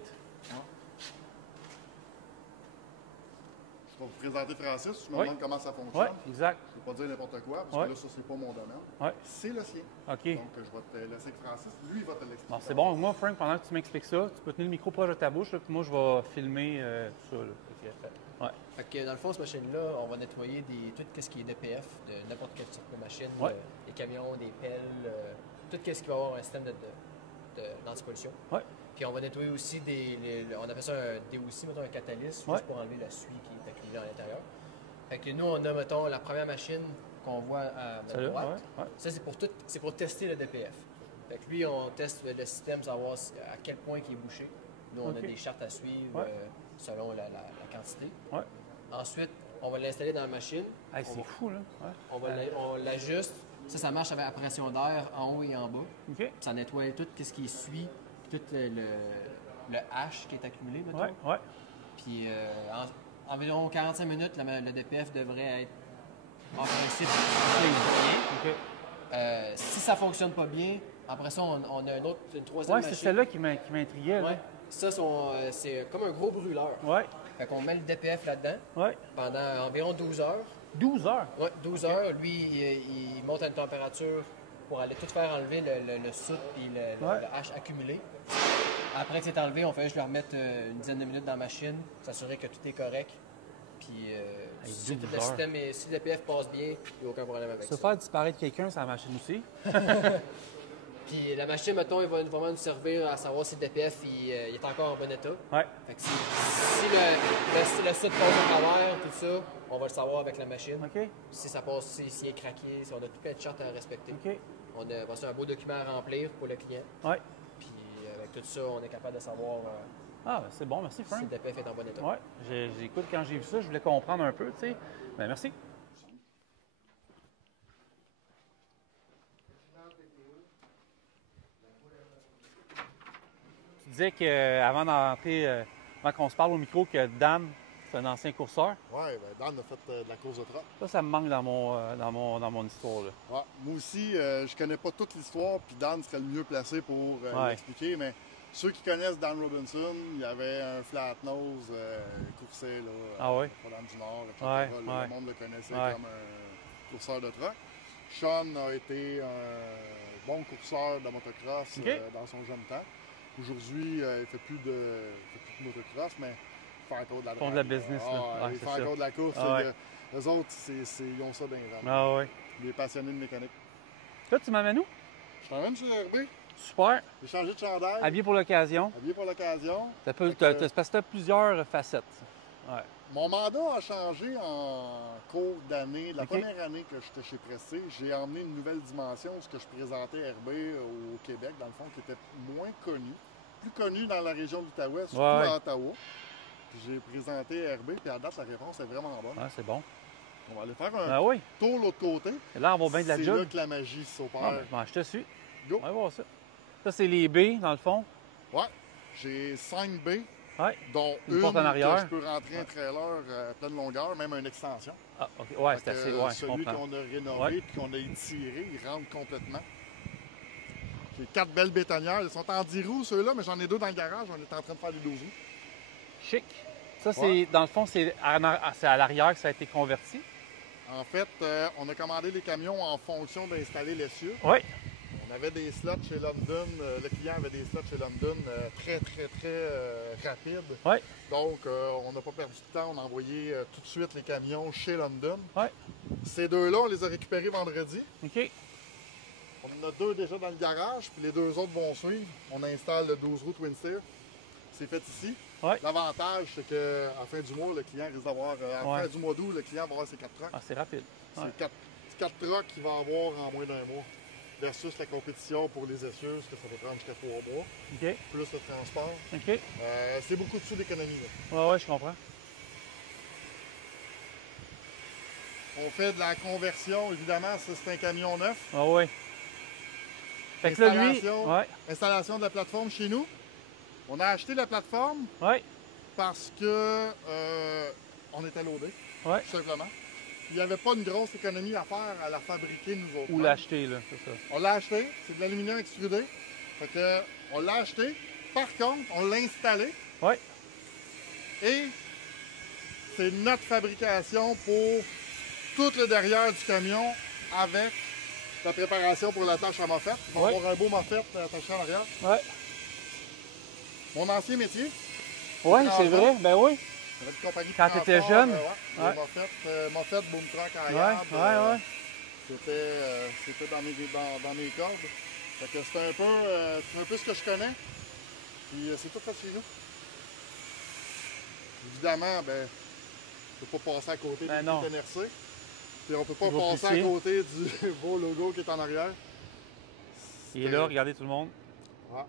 Je vais vous présenter Francis. Tu me Oui. demandes comment ça fonctionne. Ouais, exact. Je ne vais pas dire n'importe quoi, parce Ouais. que là, ça, c'est pas mon domaine. Ouais. C'est le sien. OK. Donc, je vais te laisser avec Francis. Lui, il va te l'expliquer. Bon, c'est bon. Moi, Frank, pendant que tu m'expliques ça, tu peux tenir le micro proche de ta bouche, là, puis moi, je vais filmer tout ça. Là. Fait que, ouais. Fait que dans le fond, cette machine-là, on va nettoyer tout ce qui est DPF de n'importe quel type de machine, Ouais. des camions, des pelles, tout ce qui va avoir un système d'antipollution. Ouais. Puis on va nettoyer aussi on appelle ça un DOC, mettons un catalyste, Ouais. juste pour enlever la suie qui est accumulée à l'intérieur. Fait que nous, on a, mettons, la première machine qu'on voit à notre Celle-là, droite. ouais, ouais. Ça, c'est pour tester le DPF. Fait que lui, on teste le système, savoir à quel point il est bouché. Nous, on OK. a des chartes à suivre Ouais. selon la quantité. Ouais. Ensuite, on va l'installer dans la machine. Hey, c'est fou, là. Ouais. On l'ajuste. Ça marche avec la pression d'air en haut et en bas. OK. Ça nettoie tout ce qui suit, tout le H qui est accumulé, mettons. Ouais, ouais. Puis en environ 45 minutes, le DPF devrait être en principe bien. OK. Si ça fonctionne pas bien, après ça, on a une troisième Ouais, machine. c'est celle-là qui m'intriguait. là. Ouais. Ça, c'est comme un gros brûleur. Ouais, Fait qu'on met le DPF là-dedans ouais. pendant environ 12 heures. 12 heures. Ouais, 12 heures. Lui, il monte à une température pour aller tout faire enlever le soute et le H accumulé. Après que c'est enlevé, on fait juste le remettre une dizaine de minutes dans la machine, s'assurer que tout est correct. Puis si 12 tout le système si le DPF passe bien, il n'y a aucun problème avec Se ça. faire disparaître quelqu'un, c'est la machine aussi. Puis la machine, mettons, il va vraiment nous servir à savoir si le DPF il est encore en bon état. Ouais. Fait que si le soute passe au travers, tout ça, on va le savoir avec la machine. OK. Si ça passe, s'il est craqué, si on a tout plein de chartes à respecter. OK. On a passé un beau document à remplir pour le client. Ouais. Puis avec tout ça, on est capable de savoir Ah, ben, c'est bon. Merci, si Frank. le DPF est en bon état. Ouais. J'écoute, quand j'ai vu ça, je voulais comprendre un peu, tu sais. Ben, merci. Tu disais qu'avant d'entrer, avant qu'on se parle au micro, que Dan, c'est un ancien courseur. Oui, ben Dan a fait de la course de troc. Ça me manque dans mon histoire. Là. Ouais. Moi aussi, je connais pas toute l'histoire, puis Dan serait le mieux placé pour Ouais. l'expliquer, mais ceux qui connaissent Dan Robinson, il y avait un flat nose coursé là, Ah ouais? au Fort-Dame du Nord, etc. Ouais, Là, ouais. Le monde le connaissait Ouais. comme un courseur de troc. Sean a été un bon courseur de motocross OK. dans son jeune temps. Aujourd'hui, il ne fait plus de motocross, mais il fait encore de la Ils font de la drague, business, là. là. Ah, Ouais, il c'est fait ça. encore de la course. Ah ouais. Eux autres, ils ont ça dans les veines. Ah ouais. Il est passionné de mécanique. Là, tu m'amènes où? Je t'emmène sur RB. Super. J'ai changé de chandail. Habillé pour l'occasion. Habillé pour l'occasion. C'est Fait parce que t'as plusieurs facettes. Ouais. Mon mandat a changé en cours d'année. La OK. première année que j'étais chez Pressé, j'ai emmené une nouvelle dimension, ce que je présentais RB au Québec, dans le fond, qui était moins connu. Plus connu dans la région de l'Outaouais, surtout Ouais. à Ottawa. Puis j'ai présenté RB, puis à date, la réponse est vraiment bonne. Ouais, c'est bon. On va aller faire un Ah oui. tour de l'autre côté. Et là, on va bien de la C'est job. là que la magie s'opère. Ah, ben, je te suis. Go. On va voir ça. Ça, c'est les baies, dans le fond. Ouais, j'ai 5 baies, Ouais. dont Une une porte en arrière. que je peux rentrer un trailer à pleine longueur, même une extension. Ah, OK. Ouais, Fait c'est que assez. Ouais, je celui comprends. qu'on a rénové Ouais. et qu'on a étiré, il rentre complètement. J'ai 4 belles bétonnières. Ils sont en 10 roues, ceux-là, mais j'en ai 2 dans le garage. On est en train de faire des 12 roues. Chic. Ça, c'est, Ouais. dans le fond, c'est à l'arrière que ça a été converti. En fait, on a commandé les camions en fonction d'installer l'essieu. Oui. On avait des slots chez London. Le client avait des slots chez London très rapides. Oui. Donc, on n'a pas perdu de temps. On a envoyé tout de suite les camions chez London. Oui. Ces deux-là, on les a récupérés vendredi. OK. On en a 2 déjà dans le garage, puis les 2 autres vont suivre. On installe le 12 roues Twin Steer. C'est fait ici. Ouais. L'avantage, c'est qu'à la fin du mois, le client risque d'avoir. À la fin du mois d'août, le client va avoir ses 4 trucks. Ah, c'est rapide. Ouais. C'est 4 trucks qu'il va avoir en moins d'un mois. Versus la compétition pour les essieux, ce que ça peut prendre jusqu'à 3 mois. OK. Plus le transport. OK. C'est beaucoup de sous d'économie. Ouais, ouais, je comprends. On fait de la conversion, évidemment, ça c'est un camion neuf. Ah ouais. Fait que là, lui, Installation, ouais, installation de la plateforme chez nous. On a acheté la plateforme ouais, parce que on était loadé, ouais. tout simplement. Il n'y avait pas une grosse économie à faire à la fabriquer nous autres. Ou l'acheter, là, c'est ça. On l'a acheté, c'est de l'aluminium extrudé. Fait que, on l'a acheté. Par contre, on l'a installé. Ouais. Et c'est notre fabrication pour tout le derrière du camion avec la préparation pour la tâche à moffette. On va Ouais. avoir un beau moffette attaché en arrière. Ouais. Mon ancien métier, Ouais, Ah, c'est ça? vrai, ben oui. j'avais une compagnie de Quand t'étais transport, jeune? ouais. Ouais. Moffette, boom truck en Ouais, arrière. ouais. C'était dans mes cordes. Fait que c'est un peu ce que je connais. Puis c'est tout fait chez nous. Évidemment, ben, on ne peut pas passer à côté Ben du non. kit NRC. Puis on ne peut pas Il va passer pousser. à côté du beau logo qui est en arrière. Il est là, regardez tout le monde. Ouais.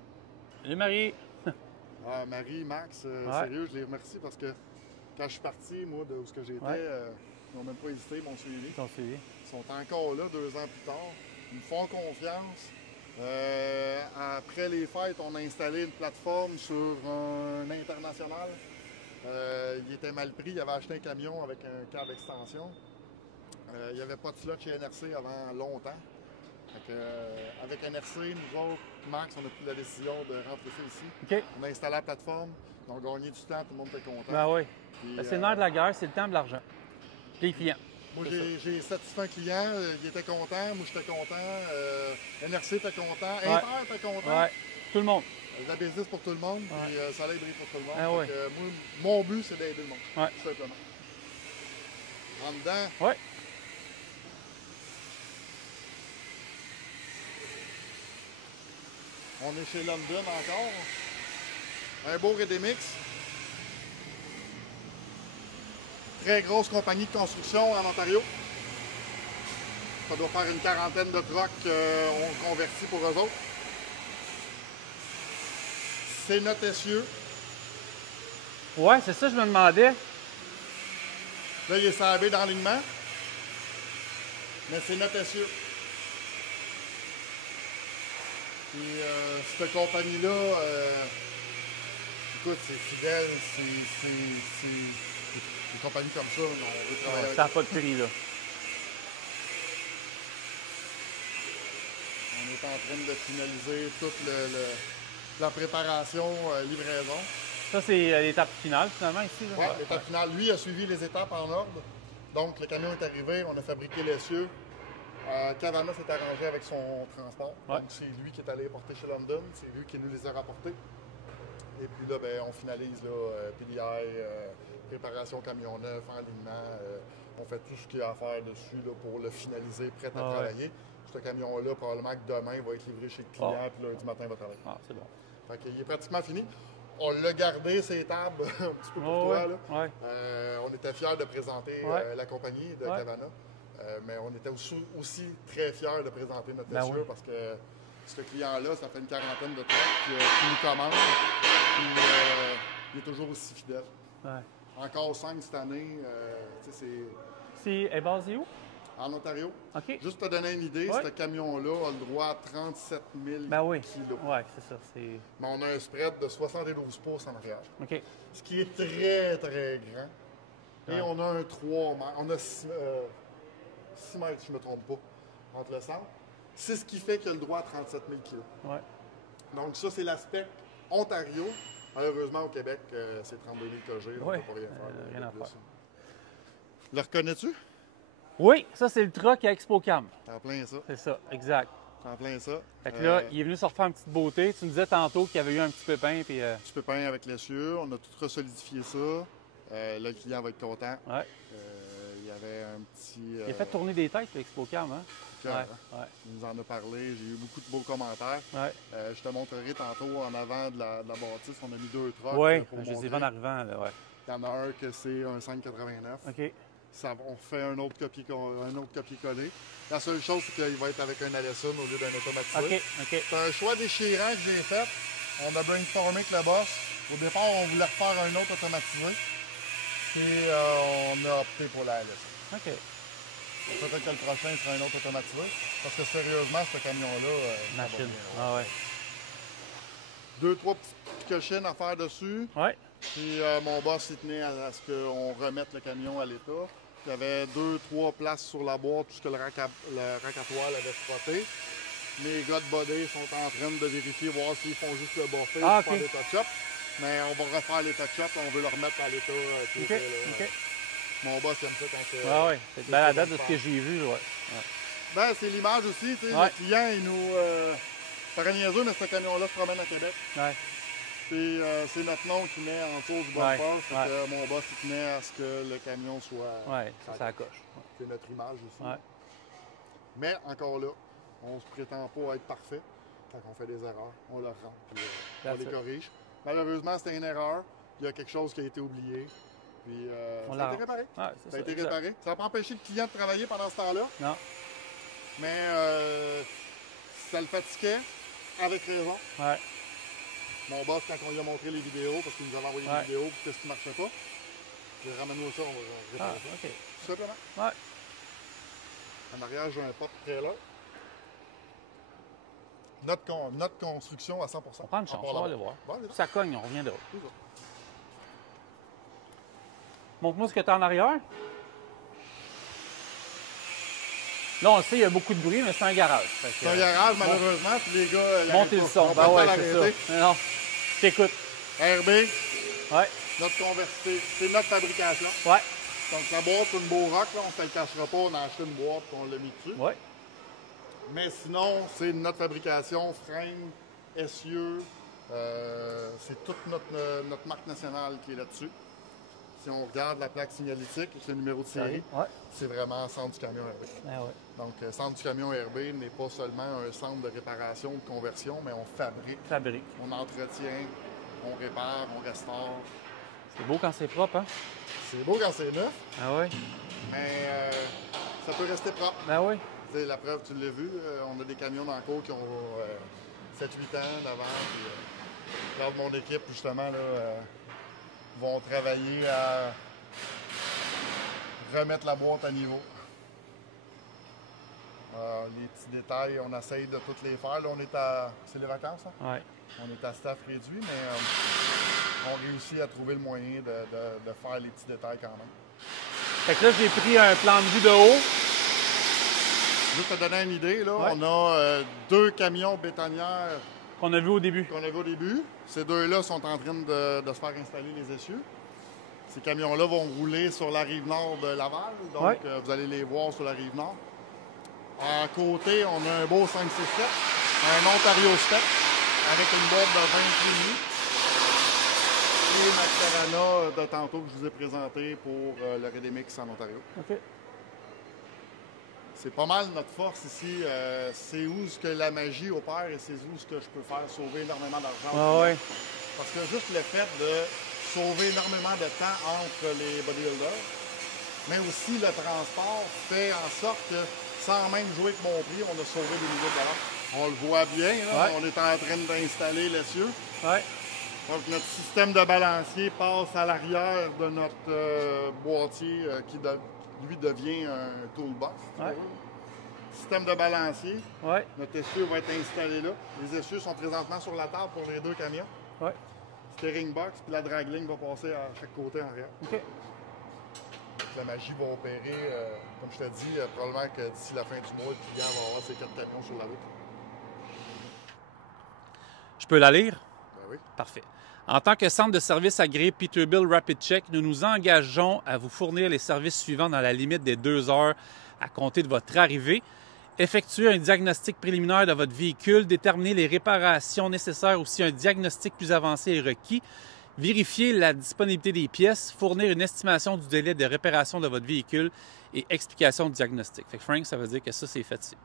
Salut Marie. Ah, Marie, Max, Ouais. sérieux, je les remercie parce que quand je suis parti, moi, de où ce que j'étais, Ouais. ils n'ont même pas hésité, ils m'ont suivi. Ils t'ont suivi. Ils sont encore là 2 ans plus tard. Ils me font confiance. Après les fêtes, on a installé une plateforme sur un international. Il était mal pris. Il avait acheté un camion avec un câble extension. Il n'y avait pas de slot chez NRC avant longtemps. Fait que, avec NRC, nous autres, Max, on a pris la décision de rentrer ça ici. OK. On a installé la plateforme. On a gagné du temps, tout le monde était content. Ben oui. Puis, Ben, c'est le nerf de la guerre, c'est le temps de l'argent. Les clients. Moi, C'est j'ai satisfait un client, il était content, moi j'étais content, NRC était content, Inter était content. Ouais. Tout le monde. La business pour tout le monde, Ouais. puis ça l'aide pour tout le monde. Ah Fait ouais. que, moi, mon but, c'est d'aider le monde, Ouais. tout simplement. En dedans, Ouais. on est chez London encore. Un beau Redemix. Très grosse compagnie de construction en Ontario. Ça doit faire une quarantaine de trucks qu'on convertit pour eux autres. C'est notre essieu. Ouais, c'est ça, je me demandais. Là, il est sablé dans l'alignement. Mais c'est notre essieu. Puis cette compagnie-là, écoute, c'est fidèle, c'est des compagnies comme ça, on veut travailler avec. Ça n'a pas de prix, là. On est en train de finaliser toute la préparation, livraison. Ça, c'est l'étape finale, finalement, ici. Là. Ouais, l'étape finale. Lui a suivi les étapes en ordre. Donc, le camion est arrivé, on a fabriqué l'essieu. Cavana s'est arrangé avec son transport. Ouais. Donc, c'est lui qui est allé les porter chez London. C'est lui qui nous les a rapportés. Et puis là, ben, on finalise là, PDI, préparation camion neuf, enlignement. On fait tout ce qu'il y a à faire dessus là, pour le finaliser, prêt à Ah ouais. travailler. Ce camion-là, probablement que demain, il va être livré chez le client, puis lundi matin, il va travailler. Ah, c'est bon. Fait qu'il est pratiquement fini. On l'a gardé, ces tables, un petit peu pour Oh, toi. ouais. Là. Ouais. On était fiers de présenter Ouais. la compagnie de Ouais. Cavana. Mais on était aussi très fiers de présenter notre Ben essieu oui. parce que ce client-là, ça fait une quarantaine de trucs qui nous commande. Puis il est toujours aussi fidèle. Ouais. Encore 5 cette année. Tu sais, Elle est basée où? c'est en Ontario. OK. Juste pour te donner une idée, Ouais. ce camion-là a le droit à 37 000 Ben oui. kilos. Ouais, c'est ça. C'est... Mais on a un spread de 72 pouces en arrière. OK. Ce qui est très, très grand. Et Ouais. on a un 3 mètres. On a 6 mètres, si je ne me trompe pas, entre le centre. C'est ce qui fait qu'il a le droit à 37 000 kilos. Ouais. Donc ça, c'est l'aspect Ontario. Malheureusement, au Québec, c'est 32 000 kg. On ne Ouais. peut pas rien faire. Rien à de plus. faire. Le reconnais-tu? Oui, ça, c'est le truck à ExpoCam. C'est en plein ça. C'est ça, exact. C'est en plein ça. Fait que là, il est venu se refaire une petite beauté. Tu me disais tantôt qu'il y avait eu un petit pépin, puis... Petit pépin avec l'essieu. On a tout resolidifié ça. Là, le client va être content. Ouais. Il y avait un petit... Il a fait tourner des têtes, l'ExpoCam, hein? cœur, Ouais, hein. ouais. Il nous en a parlé, j'ai eu beaucoup de beaux commentaires. Ouais. Je te montrerai tantôt en avant de la bâtisse, on a mis 2 trucks Oui, pour je les ai montrer. vus en arrivant, là, ouais. Il y en a un que c'est un 5,89. OK. On fait un autre copier-coller. La seule chose, c'est qu'il va être avec un Allison au lieu d'un automatisé. OK. C'est un choix déchirant que j'ai fait. On a brainstormé avec le boss. Au départ, on voulait refaire un autre automatisé. Et on a opté pour la Allison. OK. Peut-être que le prochain sera un autre automatisé. Parce que sérieusement, ce camion-là, ça va Machine. bien. Ah ouais. 2-3 petites cochines à faire dessus. Ouais. Puis mon boss, il tenait à ce qu'on remette le camion à l'état. Il y avait 2-3 places sur la boîte puisque le rack à toile avait frotté. Les gars de body sont en train de vérifier, voir s'ils font juste le buffer Ah, pour ok. faire des touch-ups. Mais on va refaire les touch-ups, on veut le remettre à l'état. qui OK. était, là. OK. Mon boss aime ça quand Ah ouais. C'est une belle à date de ce que j'ai vu, ouais. Ben, c'est l'image aussi, tu sais. Ouais. Le client, il nous... paraît niaiseux, mais ce camion-là se promène à Québec. Ouais. Puis c'est notre nom qui met en dessous du Ouais, bumper. Fait ouais. que mon boss, il tenait à ce que le camion soit... Ouais, ça accroche. C'est notre image aussi. Ouais. Mais encore là, on ne se prétend pas être parfait. Quand on fait des erreurs, on le rend, puis on That's les it. corrige. Malheureusement, c'était une erreur. Il y a quelque chose qui a été oublié. Puis On ça a l'a- été réparé. Ouais, c'est Ça a été exact. réparé. Ça n'a pas empêché le client de travailler pendant ce temps-là. Non. Mais ça le fatiguait, avec raison. Ouais. Mon boss, quand on lui a montré les vidéos, parce qu'il nous avait envoyé Ouais. des vidéos, puis qu'est-ce qui ne marchait pas, j'ai ramené ça, on va Ah, réparer ça. OK. Tout simplement. Ouais. En arrière, j'ai un pop trailer. Notre construction à 100%. On prend une chance, on va aller voir. Bon, allez, Ça cogne, on reviendra. c'est ça. Montre-moi ce que tu as en arrière. Là, on le sait, il y a beaucoup de bruit, mais c'est un garage. Fait que, C'est un garage, malheureusement, puis les gars... ils Montez arrivent le pas. son. On Ben peut ouais, pas c'est l'arrêter. ça. Non, je t'écoute. RB, Ouais. notre converti, c'est notre fabrication. Ouais. Donc la boîte, c'est une beau rock, là, on ne se le cachera pas, on a acheté une boîte et on l'a mis dessus. Ouais. Mais sinon, c'est notre fabrication, frein, essieux, c'est toute notre marque nationale qui est là-dessus. Si on regarde la plaque signalétique avec le numéro de série, Ouais. c'est vraiment centre du camion RB. Ah ouais. Donc, centre du camion RB n'est pas seulement un centre de réparation, de conversion, mais on fabrique, Fabrique. on entretient, on répare, on restaure. C'est beau quand c'est propre, hein? C'est beau quand c'est neuf, Ah ouais. mais ça peut rester propre. Ben oui. Tu sais, la preuve, tu l'as vu, on a des camions dans le cours qui ont 7-8 ans d'avant. Puis, lors de mon équipe, justement, là, vont travailler à remettre la boîte à niveau. Les petits détails, on essaye de toutes les faire. Là, c'est les vacances, hein? Ouais. On est à staff réduit, mais on réussit à trouver le moyen de faire les petits détails quand même. Fait que là, j'ai pris un plan de vue de haut. Juste te donner une idée, là, Ouais. on a 2 camions bétonnières Qu'on a vu au début. qu'on avait au début. Ces 2-là sont en train de se faire installer les essieux. Ces camions-là vont rouler sur la rive nord de Laval, donc Ouais. vous allez les voir sur la rive nord. À côté, on a un beau 567, un Ontario Step avec une boîte de 20 kg. Et ma Carana de tantôt que je vous ai présenté pour le Redemix en Ontario. OK. C'est pas mal notre force ici. C'est où ce que la magie opère et c'est où ce que je peux faire sauver énormément d'argent. Ah ouais. Parce que juste le fait de sauver énormément de temps entre les bodybuilders, mais aussi le transport fait en sorte que sans même jouer avec mon prix, on a sauvé des milliers de dollars. On le voit bien, là, Ouais. on est en train d'installer l'essieu. Ouais. Donc notre système de balancier passe à l'arrière de notre boîtier qui lui devient un toolbox. Ouais. Système de balancier, Ouais. notre essieu va être installé là. Les essieux sont présentement sur la table pour les 2 camions. Ouais. Steering box, puis la dragline va passer à chaque côté en arrière. OK. La magie va opérer, comme je te dis, probablement que d'ici la fin du mois, le client va avoir ses 4 camions sur la route. Je peux la lire? Ben oui. Parfait. En tant que centre de service agréé Peterbilt Rapid Check, nous nous engageons à vous fournir les services suivants dans la limite des 2 heures à compter de votre arrivée. Effectuer un diagnostic préliminaire de votre véhicule, déterminer les réparations nécessaires ou si un diagnostic plus avancé est requis, vérifier la disponibilité des pièces, fournir une estimation du délai de réparation de votre véhicule et explication de diagnostic. Fait que Frank, ça veut dire que ça, c'est fait ici.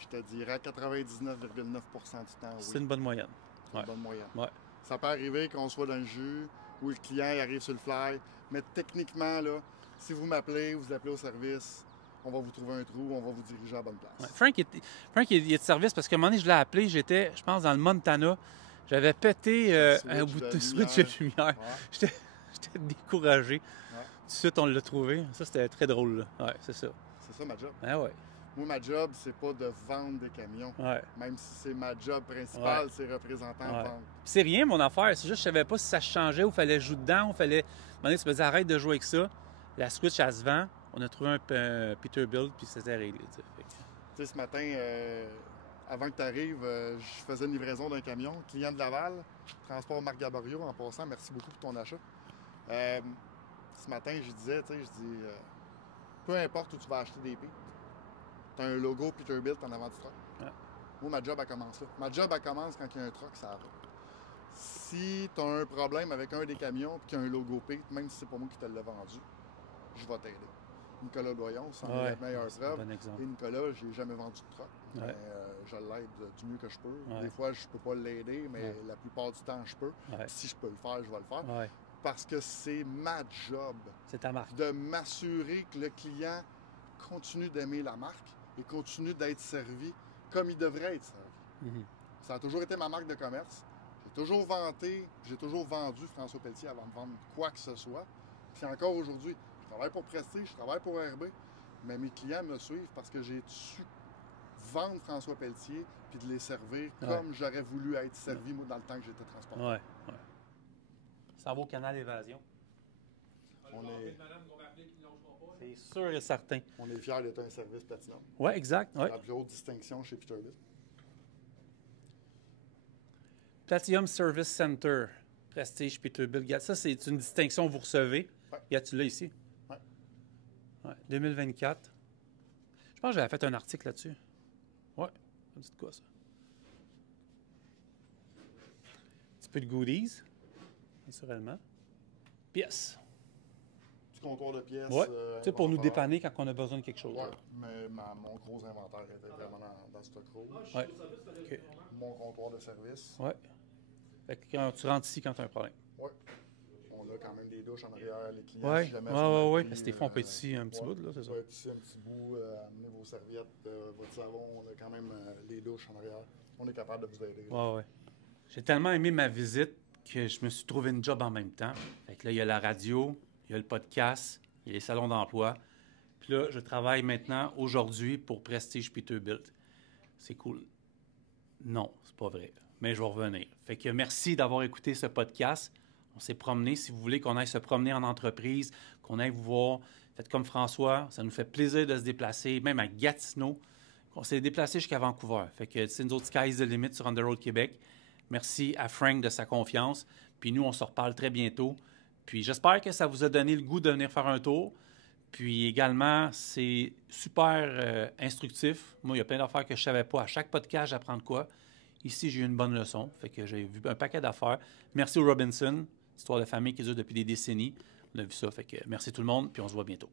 Je te dirais 99,9% du temps, oui. C'est une bonne moyenne. C'est une bonne moyenne. Ouais. Ça peut arriver qu'on soit dans le jus ou le client il arrive sur le fly, mais techniquement, là, si vous m'appelez, vous appelez au service, on va vous trouver un trou, on va vous diriger à la bonne place. Ouais. Frank, il est de service parce qu'à un moment donné, je l'ai appelé, j'étais, je pense, dans le Montana. J'avais pété un bout de switch de lumière. Ouais. J'étais découragé. Ouais. Tout de suite, on l'a trouvé. Ça, c'était très drôle. Là. Ouais, c'est ça. C'est ça ma job. Ah ouais. Moi, ma job, c'est pas de vendre des camions. Ouais. Même si c'est ma job principale, Ouais. c'est représentant Ouais. vente. C'est rien, mon affaire. C'est juste que je savais pas si ça changeait ou fallait jouer dedans ou fallait. À un moment donné, tu me disais, arrête de jouer avec ça. La switch, elle se vend. On a trouvé un Peterbilt, puis c'était réglé. Tu sais. Fait que- Tu sais, ce matin, avant que tu arrives, je faisais une livraison d'un camion, client de Laval, Transport Marc Gaborio, en passant, merci beaucoup pour ton achat. Ce matin, je disais, peu importe où tu vas acheter des pieds, tu as un logo Peterbilt en avant du truck. Ouais. Moi, ma job, elle commence là. Ma job, elle commence quand il y a un truck, ça arrête. Si tu as un problème avec un des camions et qu'il y a un logo P, même si c'est pas moi qui te l'ai vendu, je vais t'aider. Nicolas Doyon, c'est Ouais. la meilleure C'est un preuve. bon exemple. Et Nicolas, j'ai jamais vendu de truck. Ouais. Mais, je l'aide du mieux que je peux. Ouais. Des fois, je peux pas l'aider, mais Ouais. la plupart du temps, je peux. Ouais. Si je peux le faire, je vais le faire. Ouais. Parce que c'est ma job C'est ta marque. de m'assurer que le client continue d'aimer la marque et continue d'être servi comme il devrait être servi. Mhm. Ça a toujours été ma marque de commerce. J'ai toujours vendu François Pelletier avant de vendre quoi que ce soit. Puis encore aujourd'hui, je travaille pour Prestige, je travaille pour RB, mais mes clients me suivent parce que j'ai su vendre François Pelletier puis de les servir Ouais. comme j'aurais voulu être servi, moi, dans le temps que j'étais transporteur. Ouais. Ouais. Ça va au canal Évasion. On est, C'est sûr et certain. on est fiers d'être un service platinum. Ouais, exact. Ouais. La plus haute distinction chez Peterbilt. Platinum Service Center, Prestige Peterbilt. Regarde, ça, c'est une distinction que vous recevez. Ouais. Regarde, tu l'as ici. Ouais. Ouais, 2024. Je pense que j'avais fait un article là-dessus. Ouais. Ça me dit de quoi, ça? Un petit peu de goodies, naturellement. Pièces. Petit comptoir de pièces. Ouais. Tu sais, pour nous inventaire. dépanner quand on a besoin de quelque chose. Ouais, là. mais mon gros inventaire était vraiment dans ce rouge. Ouais. OK. Mon comptoir de service. Ouais. Fait que quand tu rentres ici quand tu as un problème. Ouais. On a quand même des douches en arrière, les clients. Ouais. si jamais Ouais, ça ouais, mal ouais. pris, Parce que des fois, on peut être ici un petit bout, là, c'est ça. On peut être ici un petit bout, amener vos serviettes, votre savon. On a quand même les douches en arrière. On est capable de vous aider. Ouais, ouais. J'ai tellement aimé ma visite que je me suis trouvé une job en même temps. Fait que là, il y a la radio, il y a le podcast, il y a les salons d'emploi. Puis là, je travaille maintenant, aujourd'hui, pour Prestige Peterbilt. C'est cool. Non, c'est pas vrai. Mais je vais revenir. Fait que merci d'avoir écouté ce podcast. On s'est promené. Si vous voulez qu'on aille se promener en entreprise, qu'on aille vous voir, faites comme François. Ça nous fait plaisir de se déplacer, même à Gatineau. On s'est déplacé jusqu'à Vancouver. Fait que c'est nous autres sky's the limit sur On the Road Québec. Merci à Frank de sa confiance. Puis nous, on se reparle très bientôt. Puis j'espère que ça vous a donné le goût de venir faire un tour. Puis également, c'est super instructif. Moi, il y a plein d'affaires que je ne savais pas. À chaque podcast, j'apprends de quoi. Ici, j'ai eu une bonne leçon. Fait que j'ai vu un paquet d'affaires. Merci au Robinson, histoire de famille qui dure depuis des décennies. On a vu ça. Fait que merci tout le monde, puis on se voit bientôt.